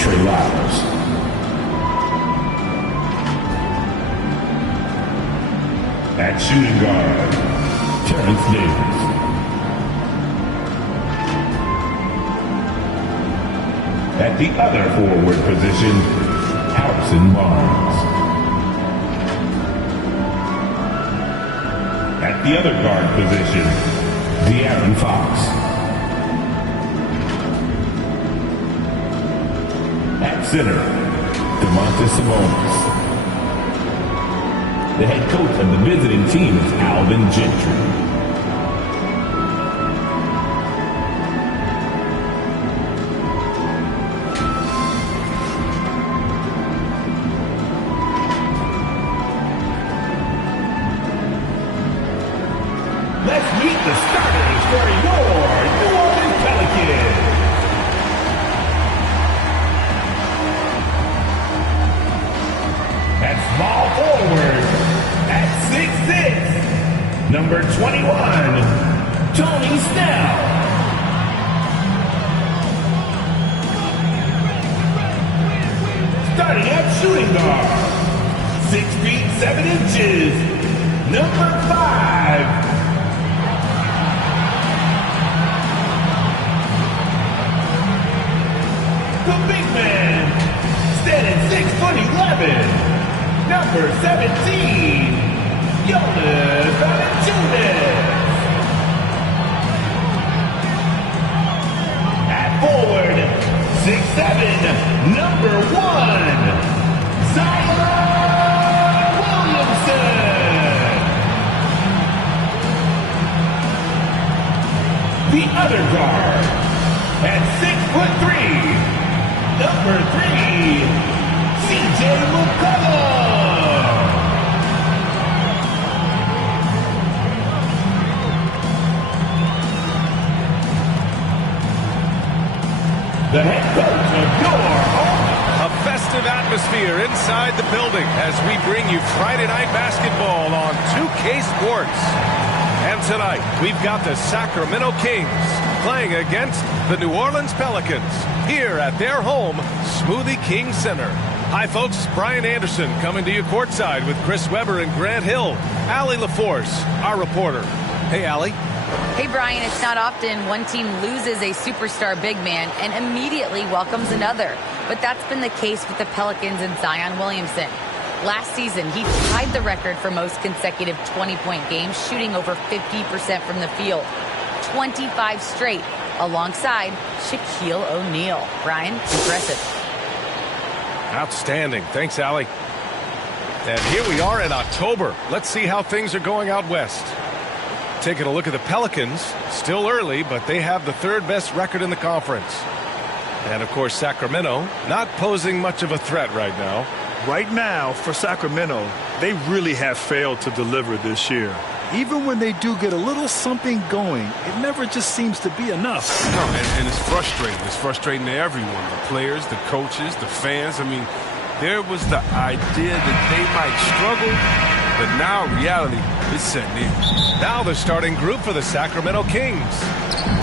Trey Lyles. At shooting guard, Terrence Davis. At the other forward position, Harrison Barnes. At the other guard position, De'Aaron Fox. At center, Devonte Graham. The head coach of the visiting team is Alvin Gentry. Let's meet the starters for your New Orleans Pelicans. At small forward, at 6'6", number 21, Tony Snell. Starting at shooting guard, 6 feet 7 inches, number 5. The big man, standing 6'11", number 17, Jonas Valanciunas. At forward, 6'7", number 1, Zion Williamson. The other guard, at 6'3", number 3, CJ McCollum. The head coach of your home. A festive atmosphere inside the building as we bring you Friday Night Basketball on 2K Sports. And tonight, we've got the Sacramento Kings playing against the New Orleans Pelicans here at their home, Smoothie King Center. Hi, folks. Brian Anderson coming to you courtside with Chris Webber and Grant Hill. Allie LaForce, our reporter. Hey, Allie. Hey, Brian, it's not often one team loses a superstar big man and immediately welcomes another. But that's been the case with the Pelicans and Zion Williamson. Last season, he tied the record for most consecutive 20-point games, shooting over 50% from the field. 25 straight, alongside Shaquille O'Neal. Brian, impressive. Outstanding. Thanks, Allie. And here we are in October. Let's see how things are going out west. Taking a look at the Pelicans, still early, but they have the third best record in the conference. And, of course, Sacramento not posing much of a threat right now. Right now, for Sacramento, they really have failed to deliver this year. Even when they do get a little something going, it never just seems to be enough. No, and it's frustrating. It's frustrating to everyone, the players, the coaches, the fans. I mean, there was the idea that they might struggle, but now reality is setting in. Now the starting group for the Sacramento Kings.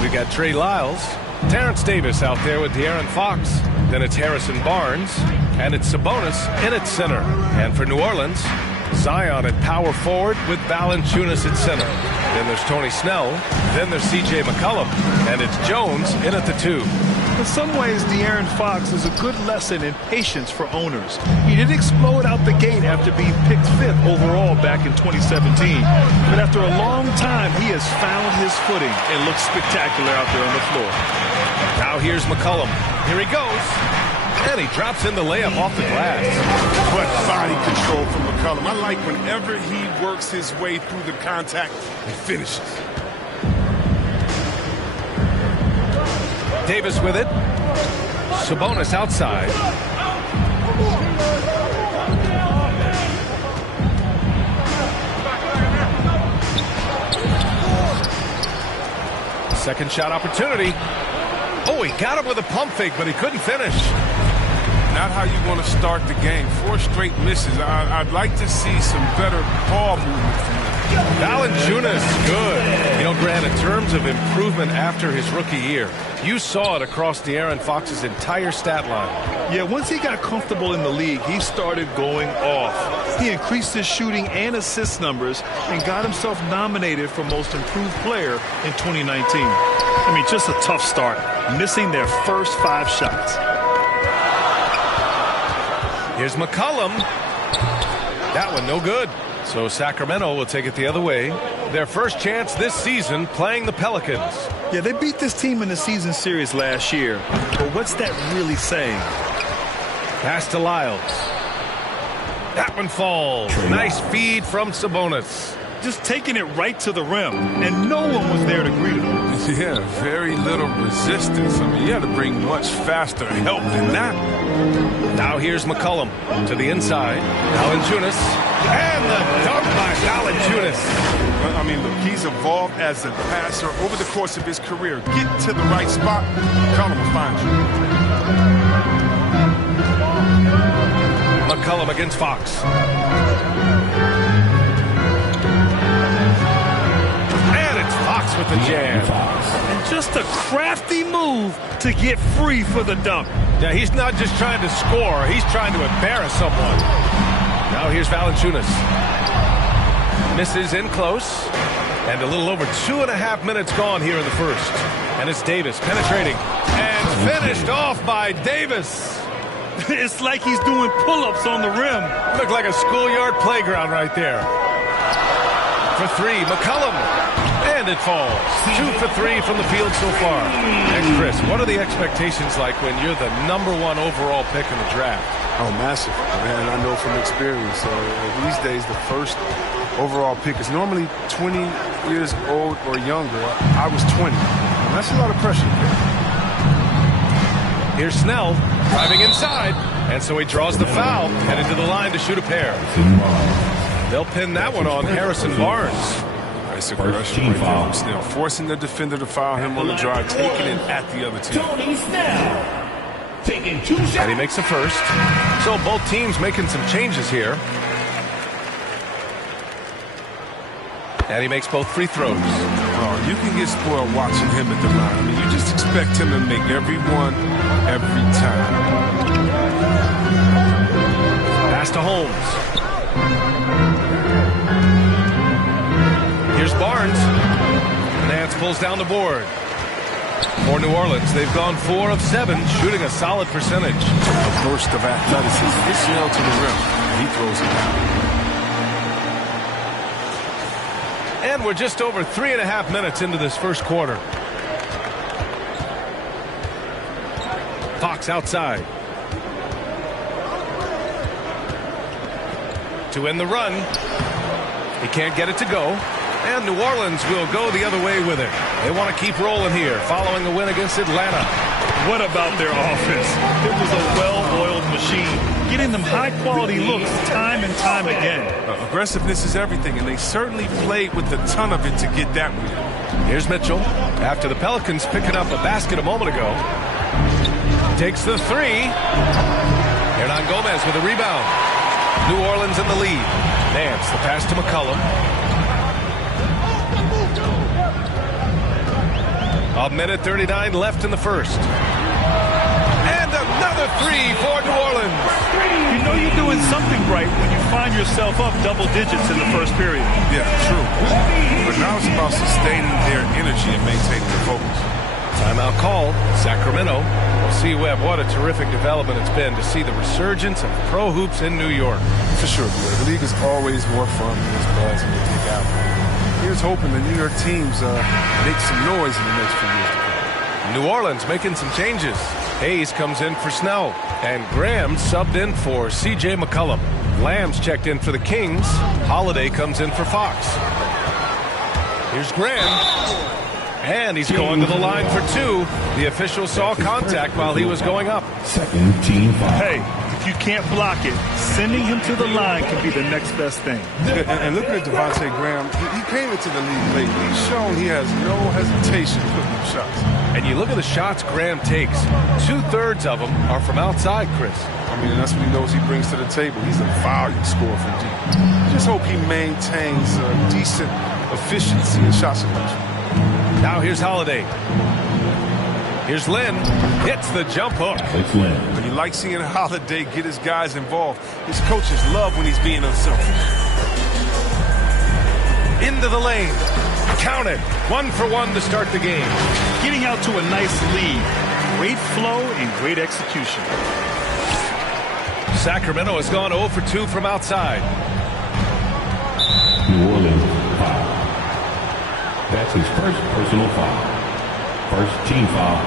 We got Trey Lyles, Terrence Davis out there with De'Aaron Fox. Then it's Harrison Barnes, and it's Sabonis in at center. And for New Orleans, Zion at power forward with Valanciunas at center. Then there's Tony Snell. Then there's C.J. McCollum. And it's Jones in at the 2. In some ways, De'Aaron Fox is a good lesson in patience for owners. He did explode out the gate after being picked 5th overall back in 2017. But after a long time, he has found his footing and looks spectacular out there on the floor. Now here's McCollum. Here he goes. And he drops in the layup off the glass. What body control from McCollum. I like whenever he works his way through the contact and finishes. Davis with it. Sabonis outside. Second shot opportunity. Oh, he got him with a pump fake, but he couldn't finish. Not how you want to start the game. 4 straight misses. I'd like to see some better ball movement from him. Valanciunas, good. You know, Grant, in terms of improvement after his rookie year, you saw it across De'Aaron Fox's entire stat line. Yeah, once he got comfortable in the league, he started going off. He increased his shooting and assist numbers and got himself nominated for Most Improved Player in 2019. I mean, just a tough start, missing their first 5 shots. Here's McCollum. That one no good. So Sacramento will take it the other way. Their first chance this season playing the Pelicans. Yeah, they beat this team in the season series last year. But what's that really saying? Pass to Lyles. That one falls. Nice feed from Sabonis. Just taking it right to the rim, and no one was there to greet him. Yeah, very little resistance. I mean, you had to bring much faster help than that. Now here's McCollum to the inside. Valanciunas. And the dunk by Valanciunas. I mean, look, he's evolved as a passer over the course of his career. Get to the right spot, McCollum will find you. McCollum against Fox. Fox with the jam. And just a crafty move to get free for the dunk. Yeah, he's not just trying to score. He's trying to embarrass someone. Now here's Valanciunas. Misses in close. And a little over 2.5 minutes gone here in the first. And it's Davis penetrating. And finished off by Davis. It's like he's doing pull-ups on the rim. Looked like a schoolyard playground right there. For 3, McCollum. And it falls. 2 for 3 from the field so far. And Chris, what are the expectations like when you're the #1 overall pick in the draft? Oh, massive. Man, I know from experience. These days, the first overall pick is normally 20 years old or younger. I was 20. And that's a lot of pressure. Here's Snell driving inside. And so he draws the foul. Headed to the line to shoot a pair. They'll pin that one on Harrison Barnes. Nice aggression right there from Snell, forcing the defender to foul him on the drive, taking it at the other team. Tony Snell taking 2 shots. And he makes the first. So both teams making some changes here. And he makes both free throws. Oh, you can get spoiled watching him at the line. I mean, you just expect him to make every one, every time. Pass to Holmes. Here's Barnes. Nance pulls down the board. For New Orleans, they've gone 4 of 7, shooting a solid percentage. A burst of athleticism. It's nailed to the rim. He throws it down. And we're just over 3.5 minutes into this first quarter. Fox outside. To end the run. He can't get it to go. And New Orleans will go the other way with it. They want to keep rolling here, following the win against Atlanta. What about their offense? It was a well-oiled machine, getting them high-quality looks time and time again. Aggressiveness is everything, and they certainly played with a ton of it to get that win. Here's Mitchell. After the Pelicans picking up a basket a moment ago. Takes the 3. Hernan Gomez with a rebound. New Orleans in the lead. Nance, the pass to McCollum. A minute 39 left in the first. And another 3 for New Orleans. You know you're doing something right when you find yourself up double digits in the first period. Yeah, true. But now it's about sustaining their energy and maintaining their focus. Timeout called. Sacramento. We'll see, Webb, what a terrific development it's been to see the resurgence of pro hoops in New York. For sure, Blair. The league is always more fun when it's buzz and they take out. Here's hoping the New York teams make some noise in the next few years to come. New Orleans making some changes. Hayes comes in for Snell. And Graham subbed in for C.J. McCollum. Lamb's checked in for the Kings. Holiday comes in for Fox. Here's Graham. And he's going to the line for 2. The official saw contact while he was going up. Second team foul. Hey, if you can't block it, sending him to the line can be the next best thing. And looking at Devonte Graham, he came into the league late. He's shown he has no hesitation putting up shots. And you look at the shots Graham takes. 2/3 of them are from outside, Chris. I mean, that's what he knows he brings to the table. He's a volume scorer from deep. Just hope he maintains decent efficiency in shot selection. Now here's Holiday. Here's Lynn. Hits the jump hook. It's Lynn. You like seeing Holiday get his guys involved. His coaches love when he's being unselfish. Into the lane. Counted. 1 for 1 to start the game. Getting out to a nice lead. Great flow and great execution. Sacramento has gone 0 for 2 from outside. New Orleans foul. That's his first personal foul. First team foul.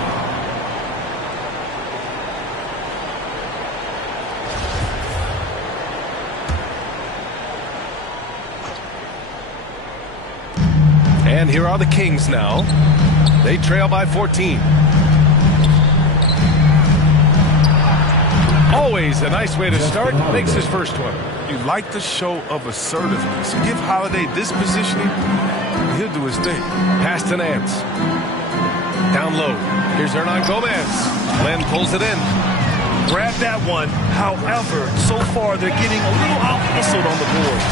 And here are the Kings now. They trail by 14. Always a nice way to start. Makes his first one. You like the show of assertiveness. You give Holiday this positioning, he'll do his thing. Pass to Nance. Down low. Here's Hernan Gomez. Len pulls it in. Grab that one. However, so far they're getting a little out-hustled on the boards.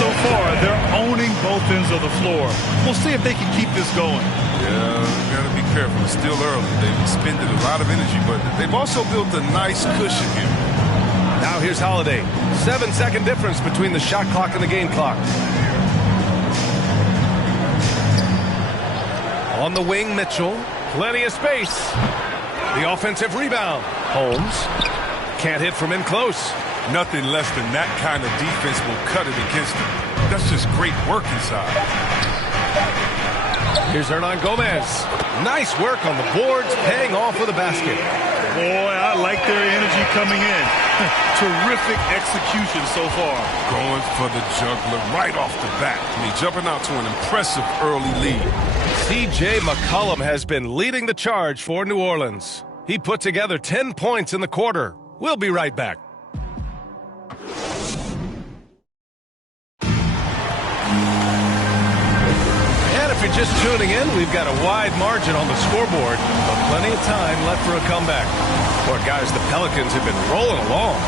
So far, they're owning both ends of the floor. We'll see if they can keep this going. Yeah, you got to be careful. It's still early. They've expended a lot of energy, but they've also built a nice cushion here. Now here's Holiday. 7-second difference between the shot clock and the game clock. On the wing, Mitchell. Plenty of space. The offensive rebound. Holmes can't hit from in close. Nothing less than that kind of defense will cut it against him. That's just great work inside. Here's Hernan Gomez. Nice work on the boards, paying off with a basket. Boy, I like their energy coming in. Terrific execution so far. Going for the juggler right off the bat. I mean, jumping out to an impressive early lead. C.J. McCollum has been leading the charge for New Orleans. He put together 10 points in the quarter. We'll be right back. And if you're just tuning in, we've got a wide margin on the scoreboard, but plenty of time left for a comeback. Boy, guys, the Pelicans have been rolling along.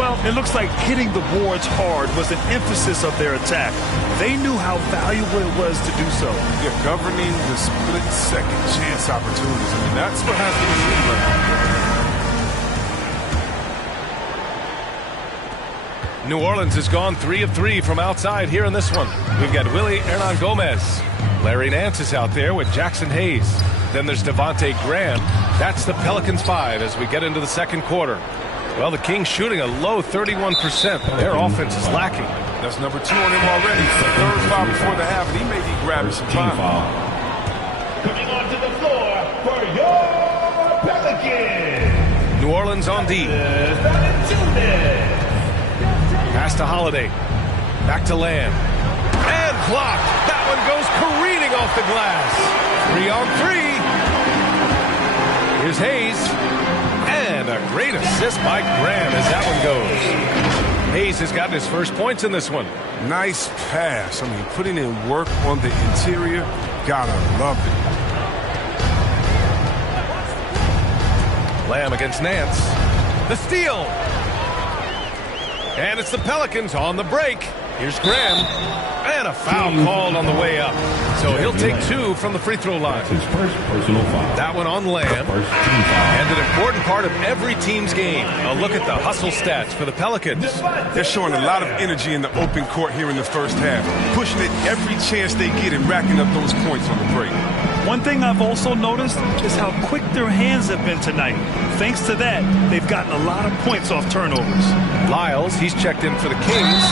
Well, it looks like hitting the boards hard was an emphasis of their attack. They knew how valuable it was to do so. Yeah, governing the split-second chance opportunities. I mean, that's what has to be seen right now. New Orleans has gone 3 of 3 from outside here in this one. We've got Willie Hernan-Gomez. Larry Nance is out there with Jackson Hayes. Then there's Devonte Graham. That's the Pelicans 5 as we get into the second quarter. Well, the Kings shooting a low 31%. Their offense is lacking. That's number 2 on him already. Third foul before the half, and he may be grabbing some time. Coming onto the floor for your Pelicans. New Orleans on D. Pass to Holiday. Back to Lamb. And blocked. That one goes careening off the glass. 3 on 3. Here's Hayes. And a great assist by Graham as that one goes. Hayes has gotten his first points in this one. Nice pass. I mean, putting in work on the interior. Gotta love it. Lamb against Nance. The steal. And it's the Pelicans on the break. Here's Graham. And a foul called on the way up. So he'll take 2 from the free throw line. His first personal foul. That one on Lamb. And an important part of every team's game. A look at the hustle stats for the Pelicans. They're showing a lot of energy in the open court here in the first half. Pushing it every chance they get and racking up those points on the break. One thing I've also noticed is how quick their hands have been tonight. Thanks to that, they've gotten a lot of points off turnovers. Lyles, he's checked in for the Kings.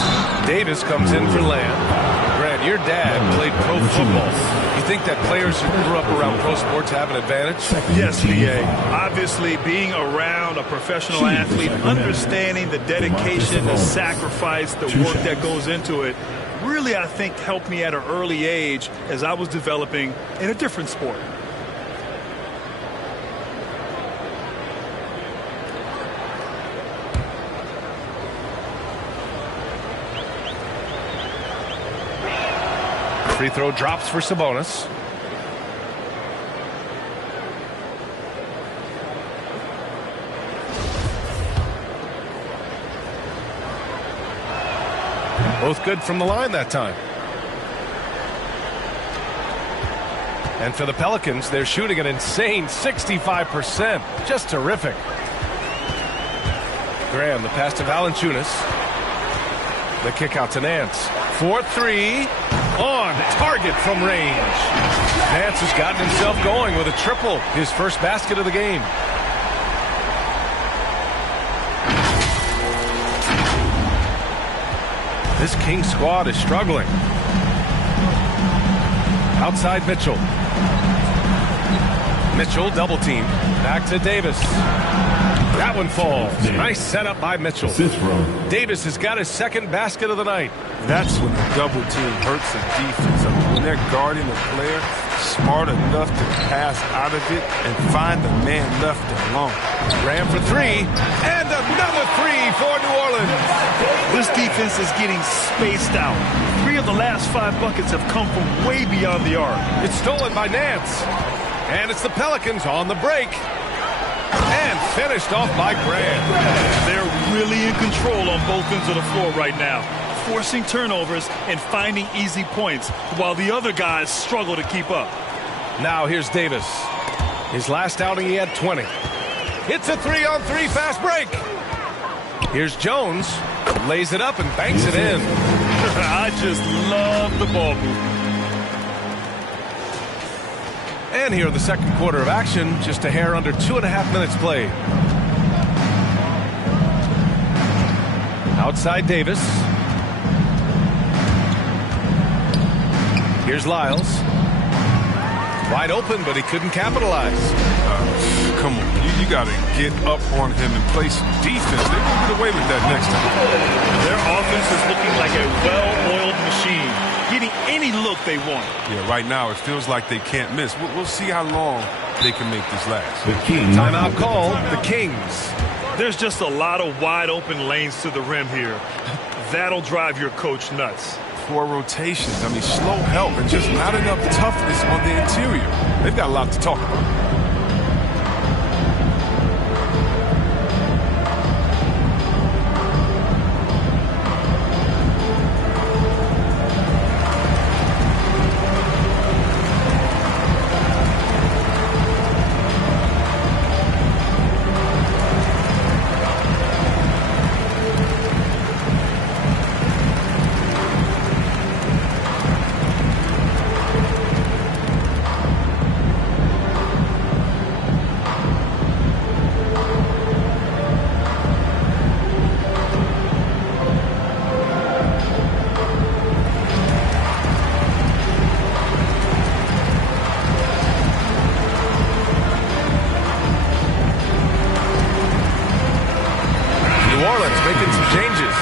Davis comes in for Lamb. Grant, your dad played pro football. You think that players who grew up around pro sports have an advantage? Yes, B.A. Obviously, being around a professional athlete, understanding the dedication, the sacrifice, the work that goes into it, really, I think, helped me at an early age as I was developing in a different sport. Free throw drops for Sabonis. Both good from the line that time. And for the Pelicans, they're shooting an insane 65%. Just terrific. Graham, the pass to Valanciunas. The kick out to Nance. 4-3. On target from range. Nance has gotten himself going with a triple. His first basket of the game. This Kings squad is struggling. Outside Mitchell. Mitchell double team. Back to Davis. That one falls. Nice setup by Mitchell. Davis has got his second basket of the night. That's when the double team hurts the defense. I mean, when they're guarding a player smart enough to pass out of it and find the man left alone. Graham for 3. And another 3 for New Orleans. This defense is getting spaced out. 3 of the last 5 buckets have come from way beyond the arc. It's stolen by Nance. And it's the Pelicans on the break. And finished off by Graham. They're really in control on both ends of the floor right now, forcing turnovers and finding easy points while the other guys struggle to keep up. Now here's Davis. His last outing he had 20. It's a 3-on-3 fast break. Here's Jones. Lays it up and banks it in. I just love the ball movement. And here in the second quarter of action, just a hair under 2.5 minutes played. Outside Davis. Here's Lyles. Wide open, but he couldn't capitalize. Come on, you got to get up on him and play some defense. They won't get away with that next time. Their offense is looking like a well-oiled machine, getting any look they want. Yeah, right now it feels like they can't miss. We'll see how long they can make this last. Timeout called, the Kings. There's just a lot of wide-open lanes to the rim here. That'll drive your coach nuts. 4 rotations. I mean, slow help and just not enough toughness on the interior. They've got a lot to talk about. making some changes.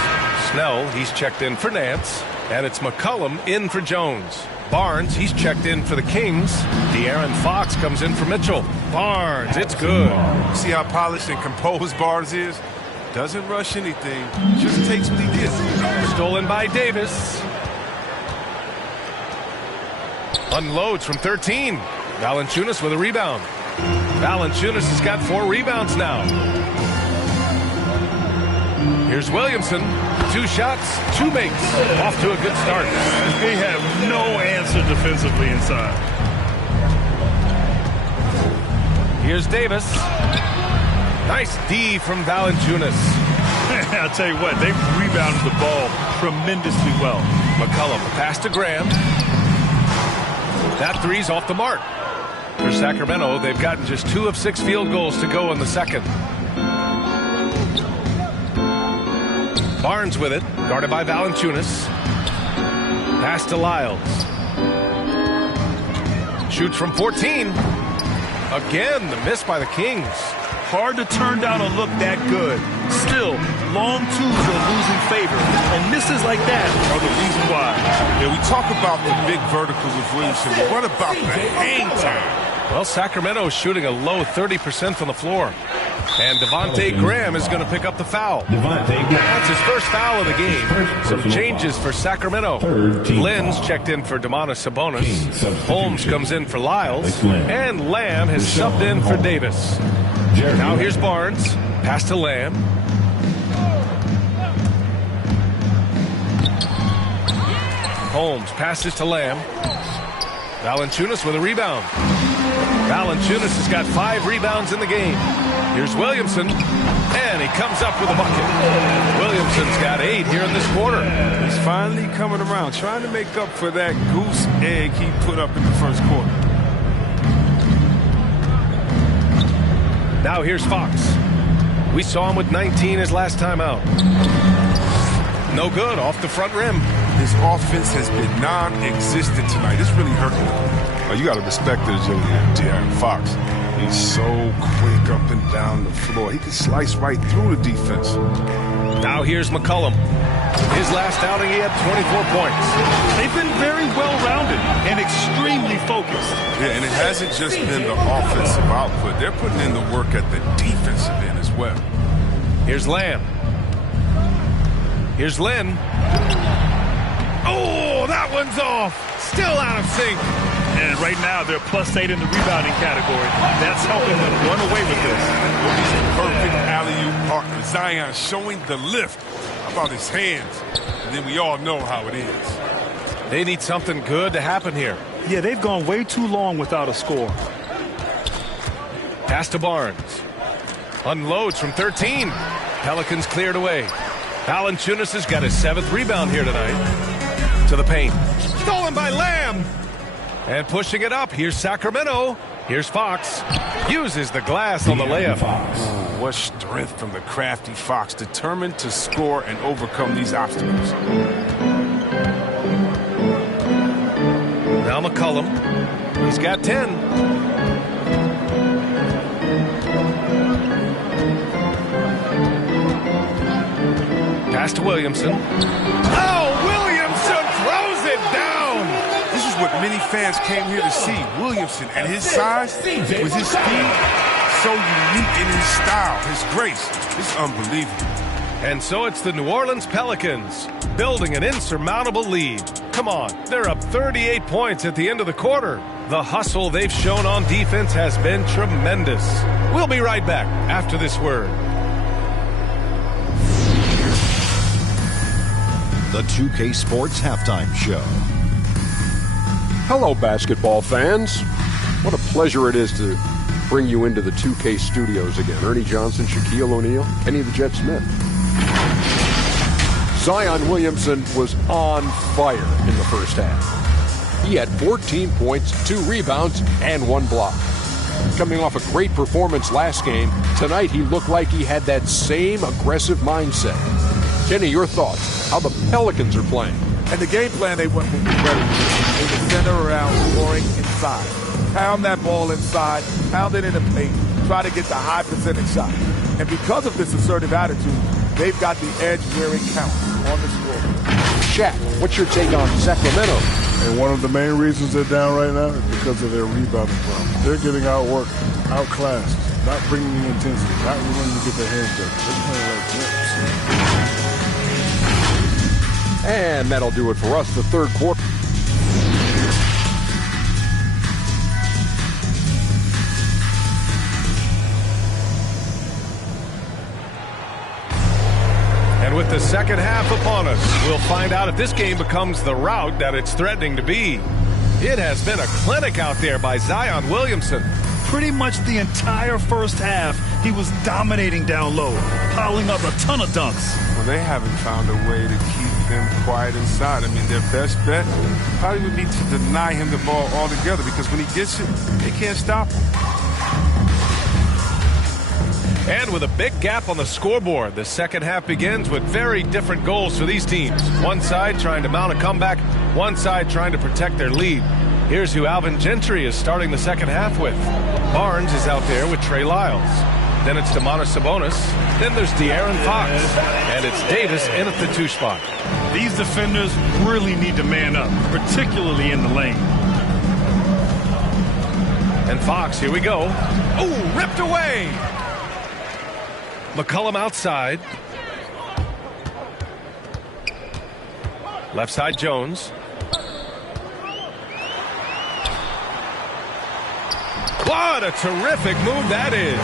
Snell, he's checked in for Nance. And it's McCollum in for Jones. Barnes, he's checked in for the Kings. De'Aaron Fox comes in for Mitchell. Barnes, it's good. See how polished and composed Barnes is? Doesn't rush anything. Just takes what he gets. Stolen by Davis. Unloads from 13. Valanciunas with a rebound. Valanciunas has got 4 rebounds now. Here's Williamson. 2 shots, 2 makes. Off to a good start. They have no answer defensively inside. Here's Davis. Nice D from Valanciunas. I'll tell you what, they've rebounded the ball tremendously well. McCollum, a pass to Graham. That three's off the mark. For Sacramento, they've gotten just 2 of 6 field goals to go in the second. Barnes with it, guarded by Valanciunas. Pass to Lyles. Shoots from 14. Again, the miss by the Kings. Hard to turn down a look that good. Still, long twos are losing favor, and misses like that are the reason why. Yeah, we talk about the big verticals of Williamson, but what about the hang time? Well, Sacramento is shooting a low 30% from the floor. And Devonte Graham is going to pick up the foul. That's his first foul of the game. Some changes for Sacramento. Lynn's checked in for Domantas Sabonis. Holmes comes in for Lyles. And Lamb has subbed in for Davis. Now here's Barnes. Pass to Lamb. Holmes passes to Lamb. Valanciunas with a rebound. Valanciunas has got 5 rebounds in the game. Here's Williamson, and he comes up with a bucket. Williamson's got 8 here in this quarter. He's finally coming around, trying to make up for that goose egg he put up in the first quarter. Now here's Fox. We saw him with 19 his last time out. No good, off the front rim. His offense has been non-existent tonight. It's really hurting him. You got to respect the agility of De'Aaron Fox. He's so quick up and down the floor. He can slice right through the defense. Now here's McCollum. His last outing, he had 24 points. They've been very well-rounded and extremely focused. Yeah, and it hasn't just been the offensive output. They're putting in the work at the defensive end as well. Here's Lamb. Here's Lynn. Oh, that one's off. Still out of sync. And right now, they're +8 in the rebounding category. That's helping them run away with this. Perfect alley-oop partner. Zion showing the lift. How about his hands? And then we all know how it is. They need something good to happen here. Yeah, they've gone way too long without a score. Pass to Barnes. Unloads from 13. Pelicans cleared away. Valanciunas has got his 7th rebound here tonight. To the paint. Stolen by Lamb. And pushing it up, here's Sacramento. Here's Fox. Uses the glass on the layup. Oh, what strength from the crafty Fox, determined to score and overcome these obstacles. Now McCollum. He's got 10. Pass to Williamson. Oh, Williamson throws it down. This is what many fans came here to see. Williamson and his size, with his speed, so unique in his style, his grace. It's unbelievable. And so it's the New Orleans Pelicans building an insurmountable lead. Come on, they're up 38 points at the end of the quarter. The hustle they've shown on defense has been tremendous. We'll be right back after this word. The 2K Sports Halftime Show. Hello, basketball fans. What a pleasure it is to bring you into the 2K studios again. Ernie Johnson, Shaquille O'Neal, Kenny the Jet Smith. Zion Williamson was on fire in the first half. He had 14 points, 2 rebounds, and 1 block. Coming off a great performance last game, tonight he looked like he had that same aggressive mindset. Kenny, your thoughts? How the Pelicans are playing? And the game plan they went with was ready. They would center around, scoring inside. Pound that ball inside, pound it in the paint, try to get the high percentage shot. And because of this assertive attitude, They've got the edge where it counts on the scoreboard. Shaq, what's your take on Sacramento? And one of the main reasons they're down right now is because of their rebounding problem. They're getting outworked, outclassed, not bringing the intensity, not willing to get their hands dirty. They're playing like wimps. And that'll do it for us, the third quarter. And with the second half upon us, we'll find out if this game becomes the rout that it's threatening to be. It has been a clinic out there by Zion Williamson. Pretty much the entire first half, he was dominating down low, piling up a ton of dunks. Well, they haven't found a way to keep them quiet inside. I mean, their best bet probably would be to deny him the ball altogether, because when he gets it, they can't stop him. And with a big gap on the scoreboard, the second half begins with very different goals for these teams. One side trying to mount a comeback, one side trying to protect their lead. Here's who Alvin Gentry is starting the second half with. Barnes is out there with Trey Lyles. Then it's Domantas Sabonis. Then there's De'Aaron Fox. And it's Davis in at the 2 spot. These defenders really need to man up, particularly in the lane. And Fox, here we go. Oh, ripped away. McCollum outside. Left side Jones. What a terrific move that is.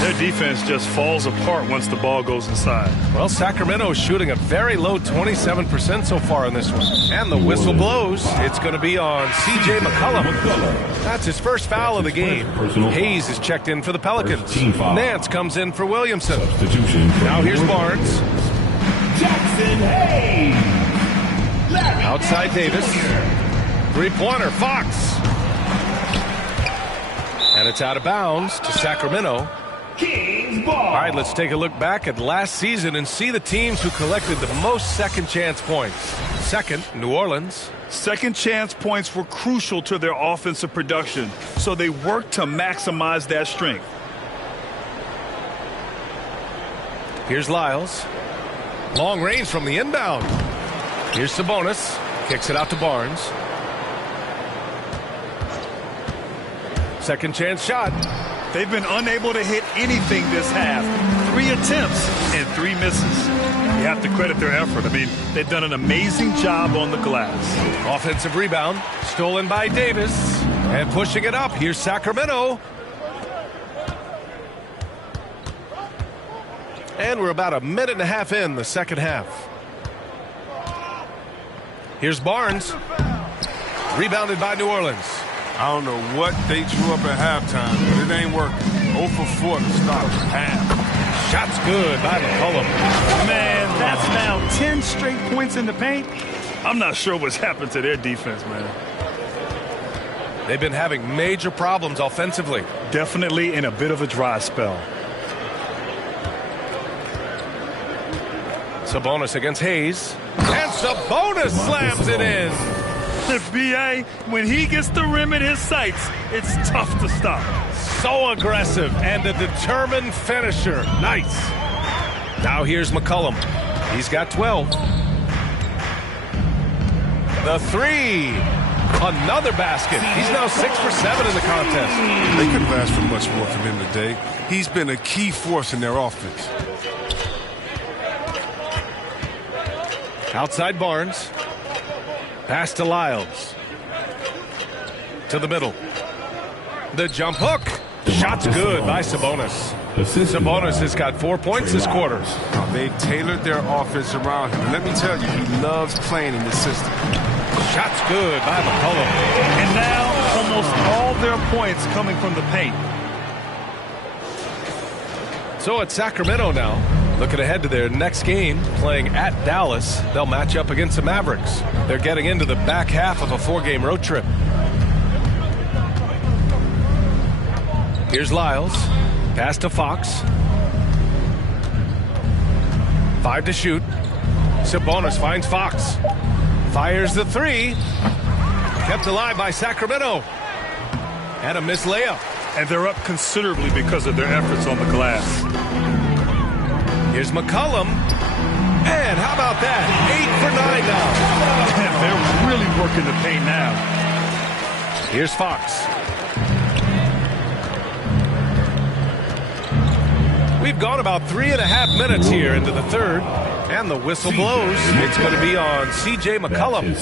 Their defense just falls apart once the ball goes inside. Well, Sacramento is shooting a very low 27% so far in this one. And the whistle blows. It's going to be on C.J. McCollum. That's his first foul of the game. Hayes is checked in for the Pelicans. Nance comes in for Williamson. Now here's Barnes. Jackson Hayes. Outside Davis. Three-pointer, Fox. And it's out of bounds to Sacramento. Kings ball. All right, let's take a look back at last season and see the teams who collected the most second chance points. Second, New Orleans. Second chance points were crucial to their offensive production, so they worked to maximize that strength. Here's Lyles. Long range from the inbound. Here's Sabonis. Kicks it out to Barnes. Second chance shot. They've been unable to hit anything this half. 3 attempts and 3 misses. You have to credit their effort. I mean, they've done an amazing job on the glass. Offensive rebound. Stolen by Davis. And pushing it up. Here's Sacramento. And we're about a minute and a half in the second half. Here's Barnes. Rebounded by New Orleans. I don't know what they drew up at halftime, but it ain't working. 0 for 4 to start half. Shots good by McCollum. Man, that's now 10 straight points in the paint. I'm not sure what's happened to their defense, man. They've been having major problems offensively. Definitely in a bit of a dry spell. Sabonis against Hayes. And Sabonis slams it in. The BA, when he gets the rim in his sights, it's tough to stop. So aggressive and a determined finisher. Nice. Now here's McCollum. He's got 12. The 3. Another basket. He's now 6 for 7 in the contest. They couldn't ask for much more from him today. He's been a key force in their offense. Outside Barnes. Pass to Lyles. To the middle. The jump hook. Shot's good by Sabonis. Sabonis has got 4 points this quarter. They've tailored their offense around him. And let me tell you, he loves playing in this system. Shot's good by McCollum. And now almost all their points coming from the paint. So it's Sacramento now. Looking ahead to their next game, playing at Dallas. They'll match up against the Mavericks. They're getting into the back half of a 4-game road trip. Here's Lyles. Pass to Fox. 5 to shoot. Sabonis finds Fox. Fires the 3. Kept alive by Sacramento. And a missed layup. And they're up considerably because of their efforts on the glass. Here's McCollum. And how about that? 8 for 9 now. They're really working the paint now. Here's Fox. We've gone about 3.5 minutes here into the third, and the whistle blows. It's going to be on C.J. McCollum.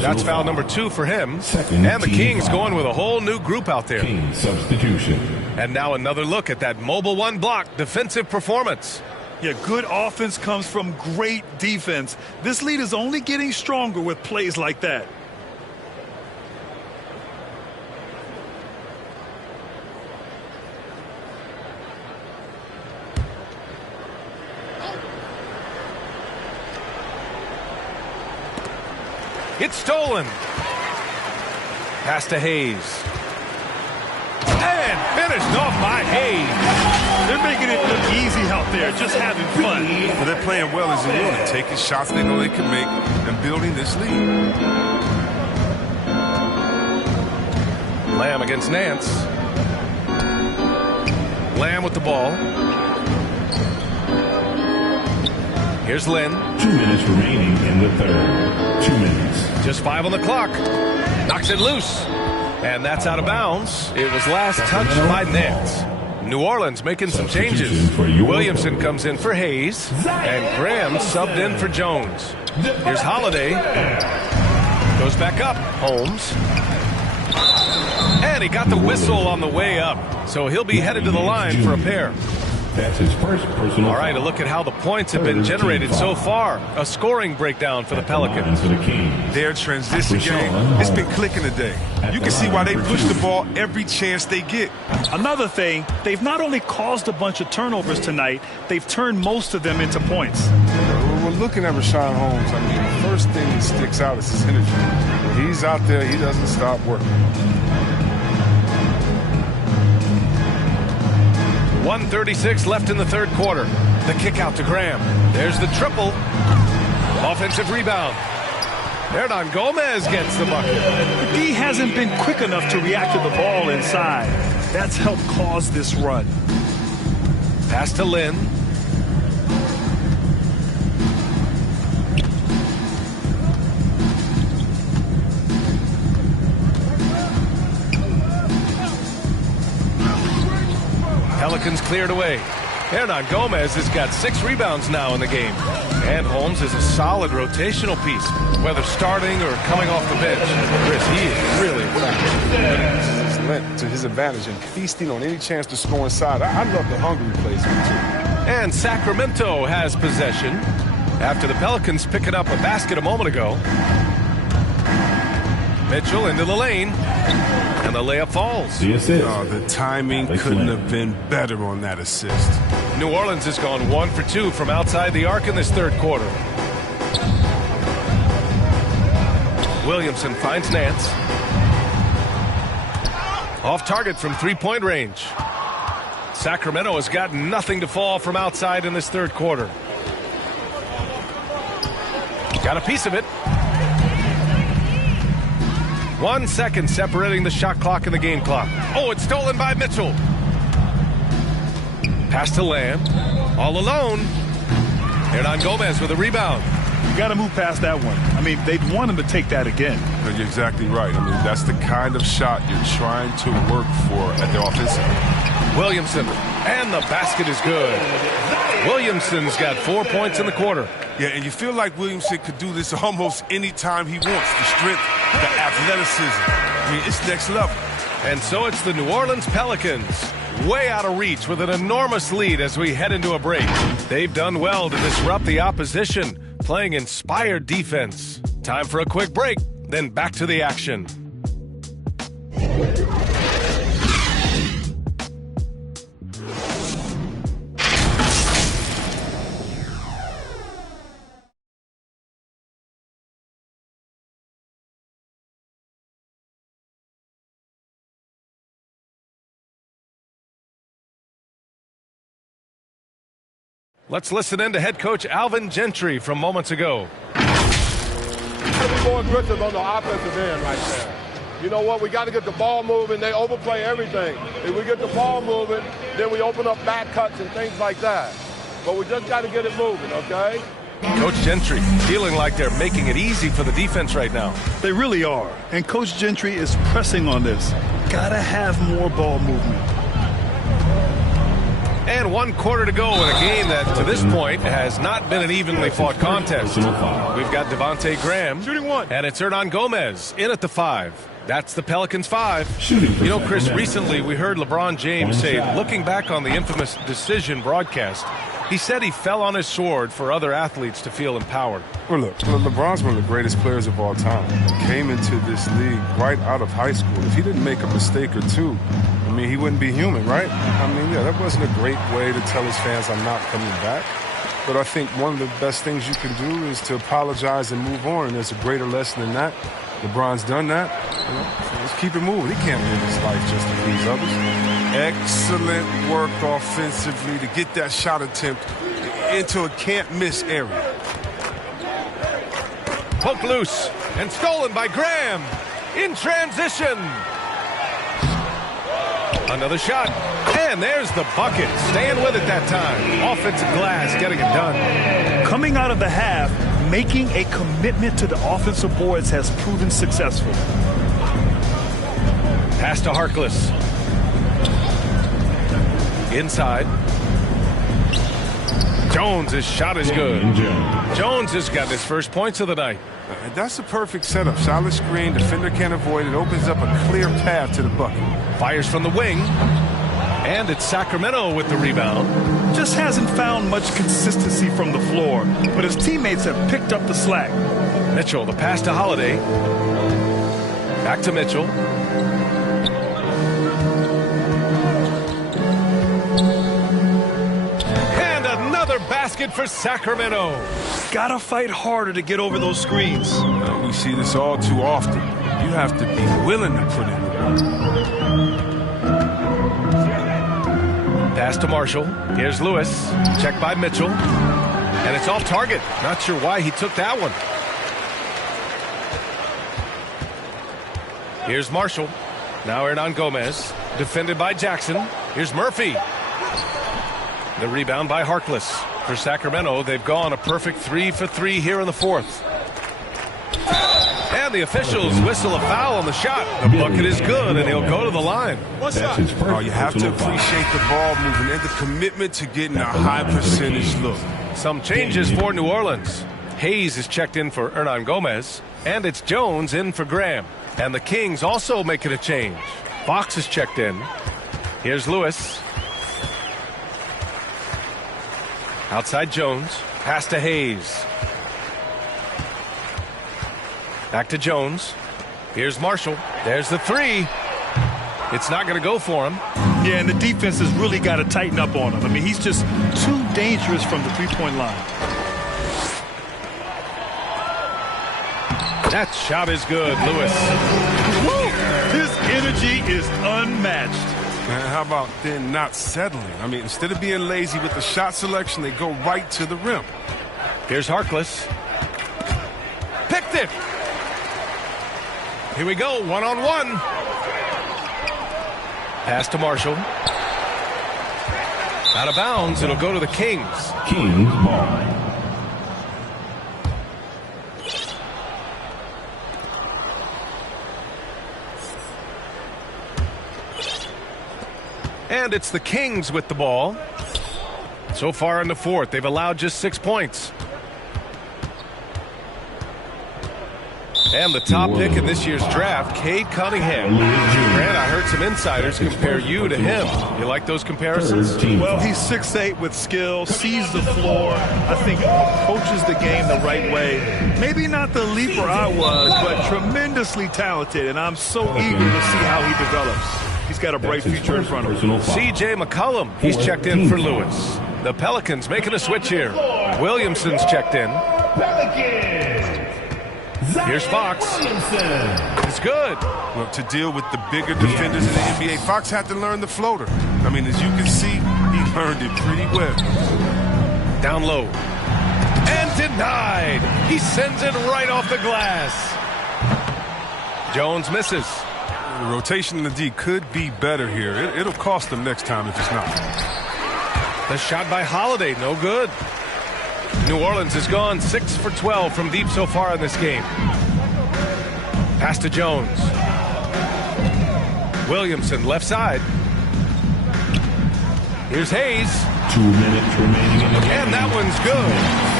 That's foul number 2 for him. And the Kings going with a whole new group out there. Substitution. And now another look at that mobile one block defensive performance. Yeah, good offense comes from great defense. This lead is only getting stronger with plays like that. It's stolen. Pass to Hayes. And finished off by Hayes. They're making it look easy out there, just having fun. But they're playing well as a unit, taking shots they know they can make and building this lead. Lamb against Nance. Lamb with the ball. Here's Lynn. 2 minutes remaining in the third. 2 minutes. Just 5 on the clock. Knocks it loose. And that's out of bounds. It was last touched by Nance. New Orleans making some changes. Williamson comes in for Hayes. And Graham subbed in for Jones. Here's Holiday. Goes back up. Holmes. And he got the whistle on the way up. So he'll be headed to the line for a pair. That's his first personal. All right, a look at how the points have been generated so far. A scoring breakdown for the Pelicans. Their transition game, it's been clicking today. You can see why they push the ball every chance they get. Another thing, they've not only caused a bunch of turnovers tonight, they've turned most of them into points. When we're looking at Rashawn Holmes, I mean, the first thing that sticks out is his energy. He's out there, he doesn't stop working. 1:36 left in the third quarter. The kick out to Graham. There's the triple. Offensive rebound. Hernan Gomez gets the bucket. The D hasn't been quick enough to react to the ball inside. That's helped cause this run. Pass to Lynn. Pelicans cleared away. Hernan Gomez has got 6 rebounds now in the game. And Holmes is a solid rotational piece, whether starting or coming off the bench. Chris, he is really effective. It's lent to his advantage and feasting on any chance to score inside. I love the hungry plays too. And Sacramento has possession after the Pelicans picking up a basket a moment ago. Mitchell into the lane. And the layup falls. The assist. Oh, the timing couldn't have been better on that assist. New Orleans has gone 1 for 2 from outside the arc in this third quarter. Williamson finds Nance. Off target from 3-point range. Sacramento has got nothing to fall from outside in this third quarter. Got a piece of it. 1 second separating the shot clock and the game clock. Oh, it's stolen by Mitchell. Pass to Lamb. All alone. Hernan Gomez with a rebound. You got to move past that one. I mean, they'd want him to take that again. You're exactly right. I mean, that's the kind of shot you're trying to work for at the offensive. Williamson. And the basket is good. Williamson's got 4 points in the quarter. Yeah, and you feel like Williamson could do this almost any time he wants. The strength, the athleticism. I mean, it's next level. And so it's the New Orleans Pelicans, way out of reach with an enormous lead as we head into a break. They've done well to disrupt the opposition, playing inspired defense. Time for a quick break, then back to the action. Let's listen in to head coach Alvin Gentry from moments ago. Be more aggressive on the offensive end right there. You know what? We got to get the ball moving. They overplay everything. If we get the ball moving, then we open up back cuts and things like that. but we just got to get it moving, okay? Coach Gentry feeling like they're making it easy for the defense right now. They really are. And Coach Gentry is pressing on this. Gotta have more ball movement. And 1 quarter to go in a game that, to this point, has not been an evenly fought contest. We've got Devonte Graham. Shooting 1. And it's Hernan Gomez in at the 5. That's the Pelicans 5. You know, Chris, recently we heard LeBron James say, looking back on the infamous decision broadcast, he said he fell on his sword for other athletes to feel empowered. Well, look, LeBron's one of the greatest players of all time. He came into this league right out of high school. If he didn't make a mistake or two, I mean, he wouldn't be human, right? I mean, yeah, that wasn't a great way to tell his fans I'm not coming back. But I think one of the best things you can do is to apologize and move on, and there's a greater lesson than that. LeBron's done that. You know, let's keep it moving. He can't live his life just to please others. Excellent work offensively to get that shot attempt into a can't-miss area. Poked loose and stolen by Graham in transition. Another shot, and there's the bucket. Staying with it that time. Offensive glass getting it done. Coming out of the half, making a commitment to the offensive boards has proven successful. Pass to Harkless. Inside. Jones' shot is good. Jones has got his first points of the night. That's a perfect setup. Solid screen, defender can't avoid it. Opens up a clear path to the bucket. Fires from the wing. And it's Sacramento with the rebound. Just hasn't found much consistency from the floor, but his teammates have picked up the slack. Mitchell, the pass to Holiday. Back to Mitchell. And another basket for Sacramento. Gotta fight harder to get over those screens. We see this all too often. You have to be willing to put in the work. Pass to Marshall. Here's Lewis. Checked by Mitchell. And it's off target. Not sure why he took that one. Here's Marshall. Now Hernan Gomez. Defended by Jackson. Here's Murphy. The rebound by Harkless. For Sacramento, they've gone a perfect 3 for 3 here in the fourth. And the officials whistle a foul on the shot. The bucket is good, and he'll go to the line. What's that? Oh, you have to appreciate the ball movement and the commitment to getting a high percentage look. Some changes for New Orleans. Hayes is checked in for Hernan Gomez, and it's Jones in for Graham. And the Kings also making a change. Fox is checked in. Here's Lewis. Outside Jones. Pass to Hayes. Back to Jones. Here's Marshall. There's the three. It's not going to go for him. Yeah, and the defense has really got to tighten up on him. I mean, he's just too dangerous from the three-point line. That shot is good, Lewis. Woo! His energy is unmatched. Man, how about then not settling? I mean, instead of being lazy with the shot selection, they go right to the rim. Here's Harkless. Picked it. Here we go, one-on-one. Pass to Marshall. Out of bounds, it'll go to the Kings. Kings ball. And it's the Kings with the ball. So far in the fourth, they've allowed just 6 points. And the top pick in this year's draft, Cade Cunningham. Grant, I heard some insiders compare you to him. You like those comparisons? Well, he's 6'8" with skill, sees the floor. I think approaches the game the right way. Maybe not the leaper I was, but tremendously talented. And I'm so eager to see how he develops. He's got a bright future in front of him. C.J. McCollum, he's checked in for Lewis. The Pelicans making a switch here. Williamson's checked in. Here's Fox. It's good. Well, to deal with the bigger defenders in the NBA, Fox had to learn the floater. I mean, as you can see, he learned it pretty well. Down low. And denied. He sends it right off the glass. Jones misses. The rotation in the D could be better here. It'll cost them next time if it's not. The shot by Holiday, no good. New Orleans has gone 6 for 12 from deep so far in this game. Pass to Jones. Williamson, left side. Here's Hayes. 2 minutes remaining in the game. And that one's good.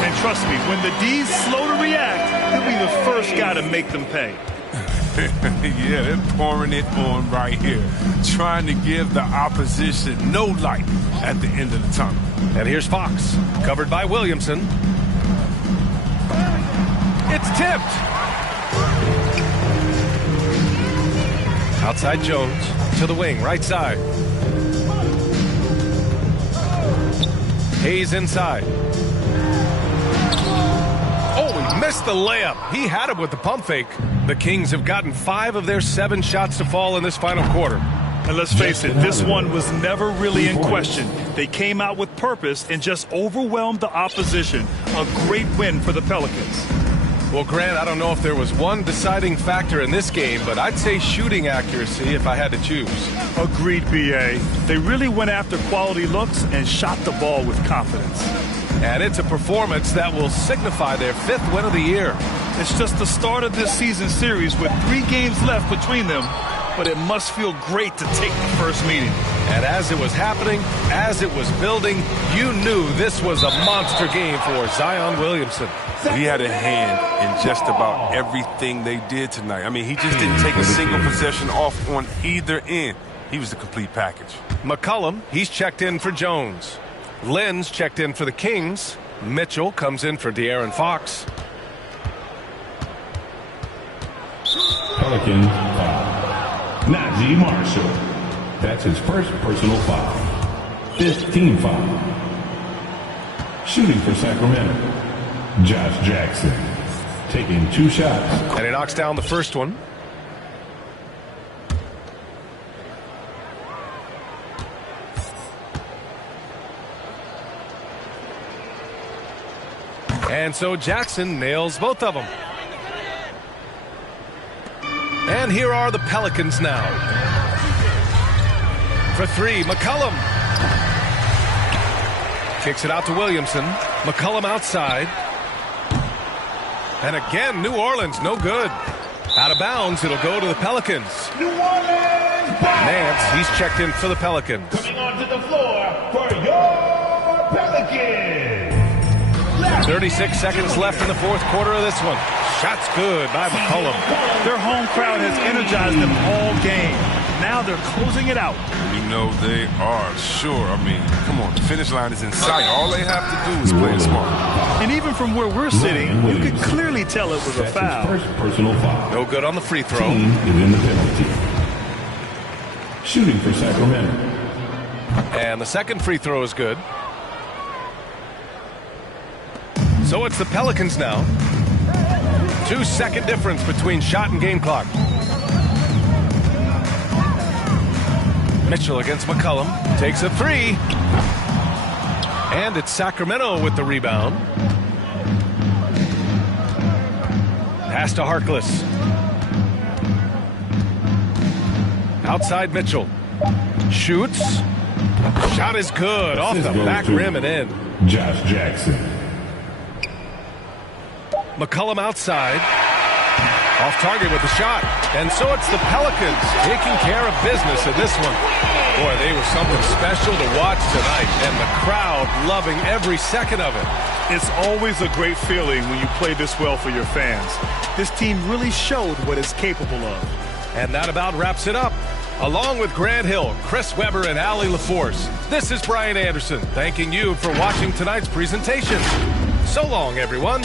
And trust me, when the D's slow to react, he'll be the first guy to make them pay. Yeah, they're pouring it on right here. Trying to give the opposition no light at the end of the tunnel. And here's Fox, covered by Williamson. It's tipped. Outside Jones to the wing, right side. Hayes inside. Oh, he missed the layup. He had it with the pump fake. The Kings have gotten 5 of their 7 shots to fall in this final quarter. And let's face it, this one was never really in question. They came out with purpose and just overwhelmed the opposition. A great win for the Pelicans. Well, Grant, I don't know if there was one deciding factor in this game, but I'd say shooting accuracy if I had to choose. Agreed, B.A. They really went after quality looks and shot the ball with confidence. And it's a performance that will signify their 5th win of the year. It's just the start of this season series with 3 games left between them, but it must feel great to take the first meeting. And as it was happening, as it was building, you knew this was a monster game for Zion Williamson. He had a hand in just about everything they did tonight. I mean, he just didn't take a single possession off on either end. He was the complete package. McCollum, he's checked in for Jones. Lynn's checked in for the Kings. Mitchell comes in for De'Aaron Fox. Pelicans foul. Najee Marshall. That's his first personal foul. 5th team foul. Shooting for Sacramento, Josh Jackson. Taking 2 shots. And he knocks down the first one. And so Jackson nails both of them. And here are the Pelicans now. For 3, McCollum. Kicks it out to Williamson. McCollum outside. And again, New Orleans, no good. Out of bounds, it'll go to the Pelicans. New Orleans back. Nance, he's checked in for the Pelicans. Coming onto the floor for your Pelicans. 36 seconds left in the 4th quarter of this one. Shots good by McCollum. Their home crowd has energized them all game. Now they're closing it out. You know they are, sure. I mean, come on, the finish line is in sight. All they have to do is play it smart. And even from where we're sitting, you could clearly tell it was a foul. First personal foul. No good on the free throw. Team is in the penalty. Shooting for Sacramento. And the second free throw is good. So it's the Pelicans now. 2-second difference between shot and game clock. Mitchell against McCollum. Takes a 3. And it's Sacramento with the rebound. Pass to Harkless. Outside Mitchell. Shoots. Shot is good. Off the back rim and in. Josh Jackson. McCollum outside. Off target with the shot. And so it's the Pelicans taking care of business in this one. Boy, they were something special to watch tonight, and the crowd loving every second of it. It's always a great feeling when you play this well for your fans. This team really showed what it's capable of. And that about wraps it up. Along with Grant Hill, Chris Webber, and Allie LaForce, this is Brian Anderson thanking you for watching tonight's presentation. So long, everyone.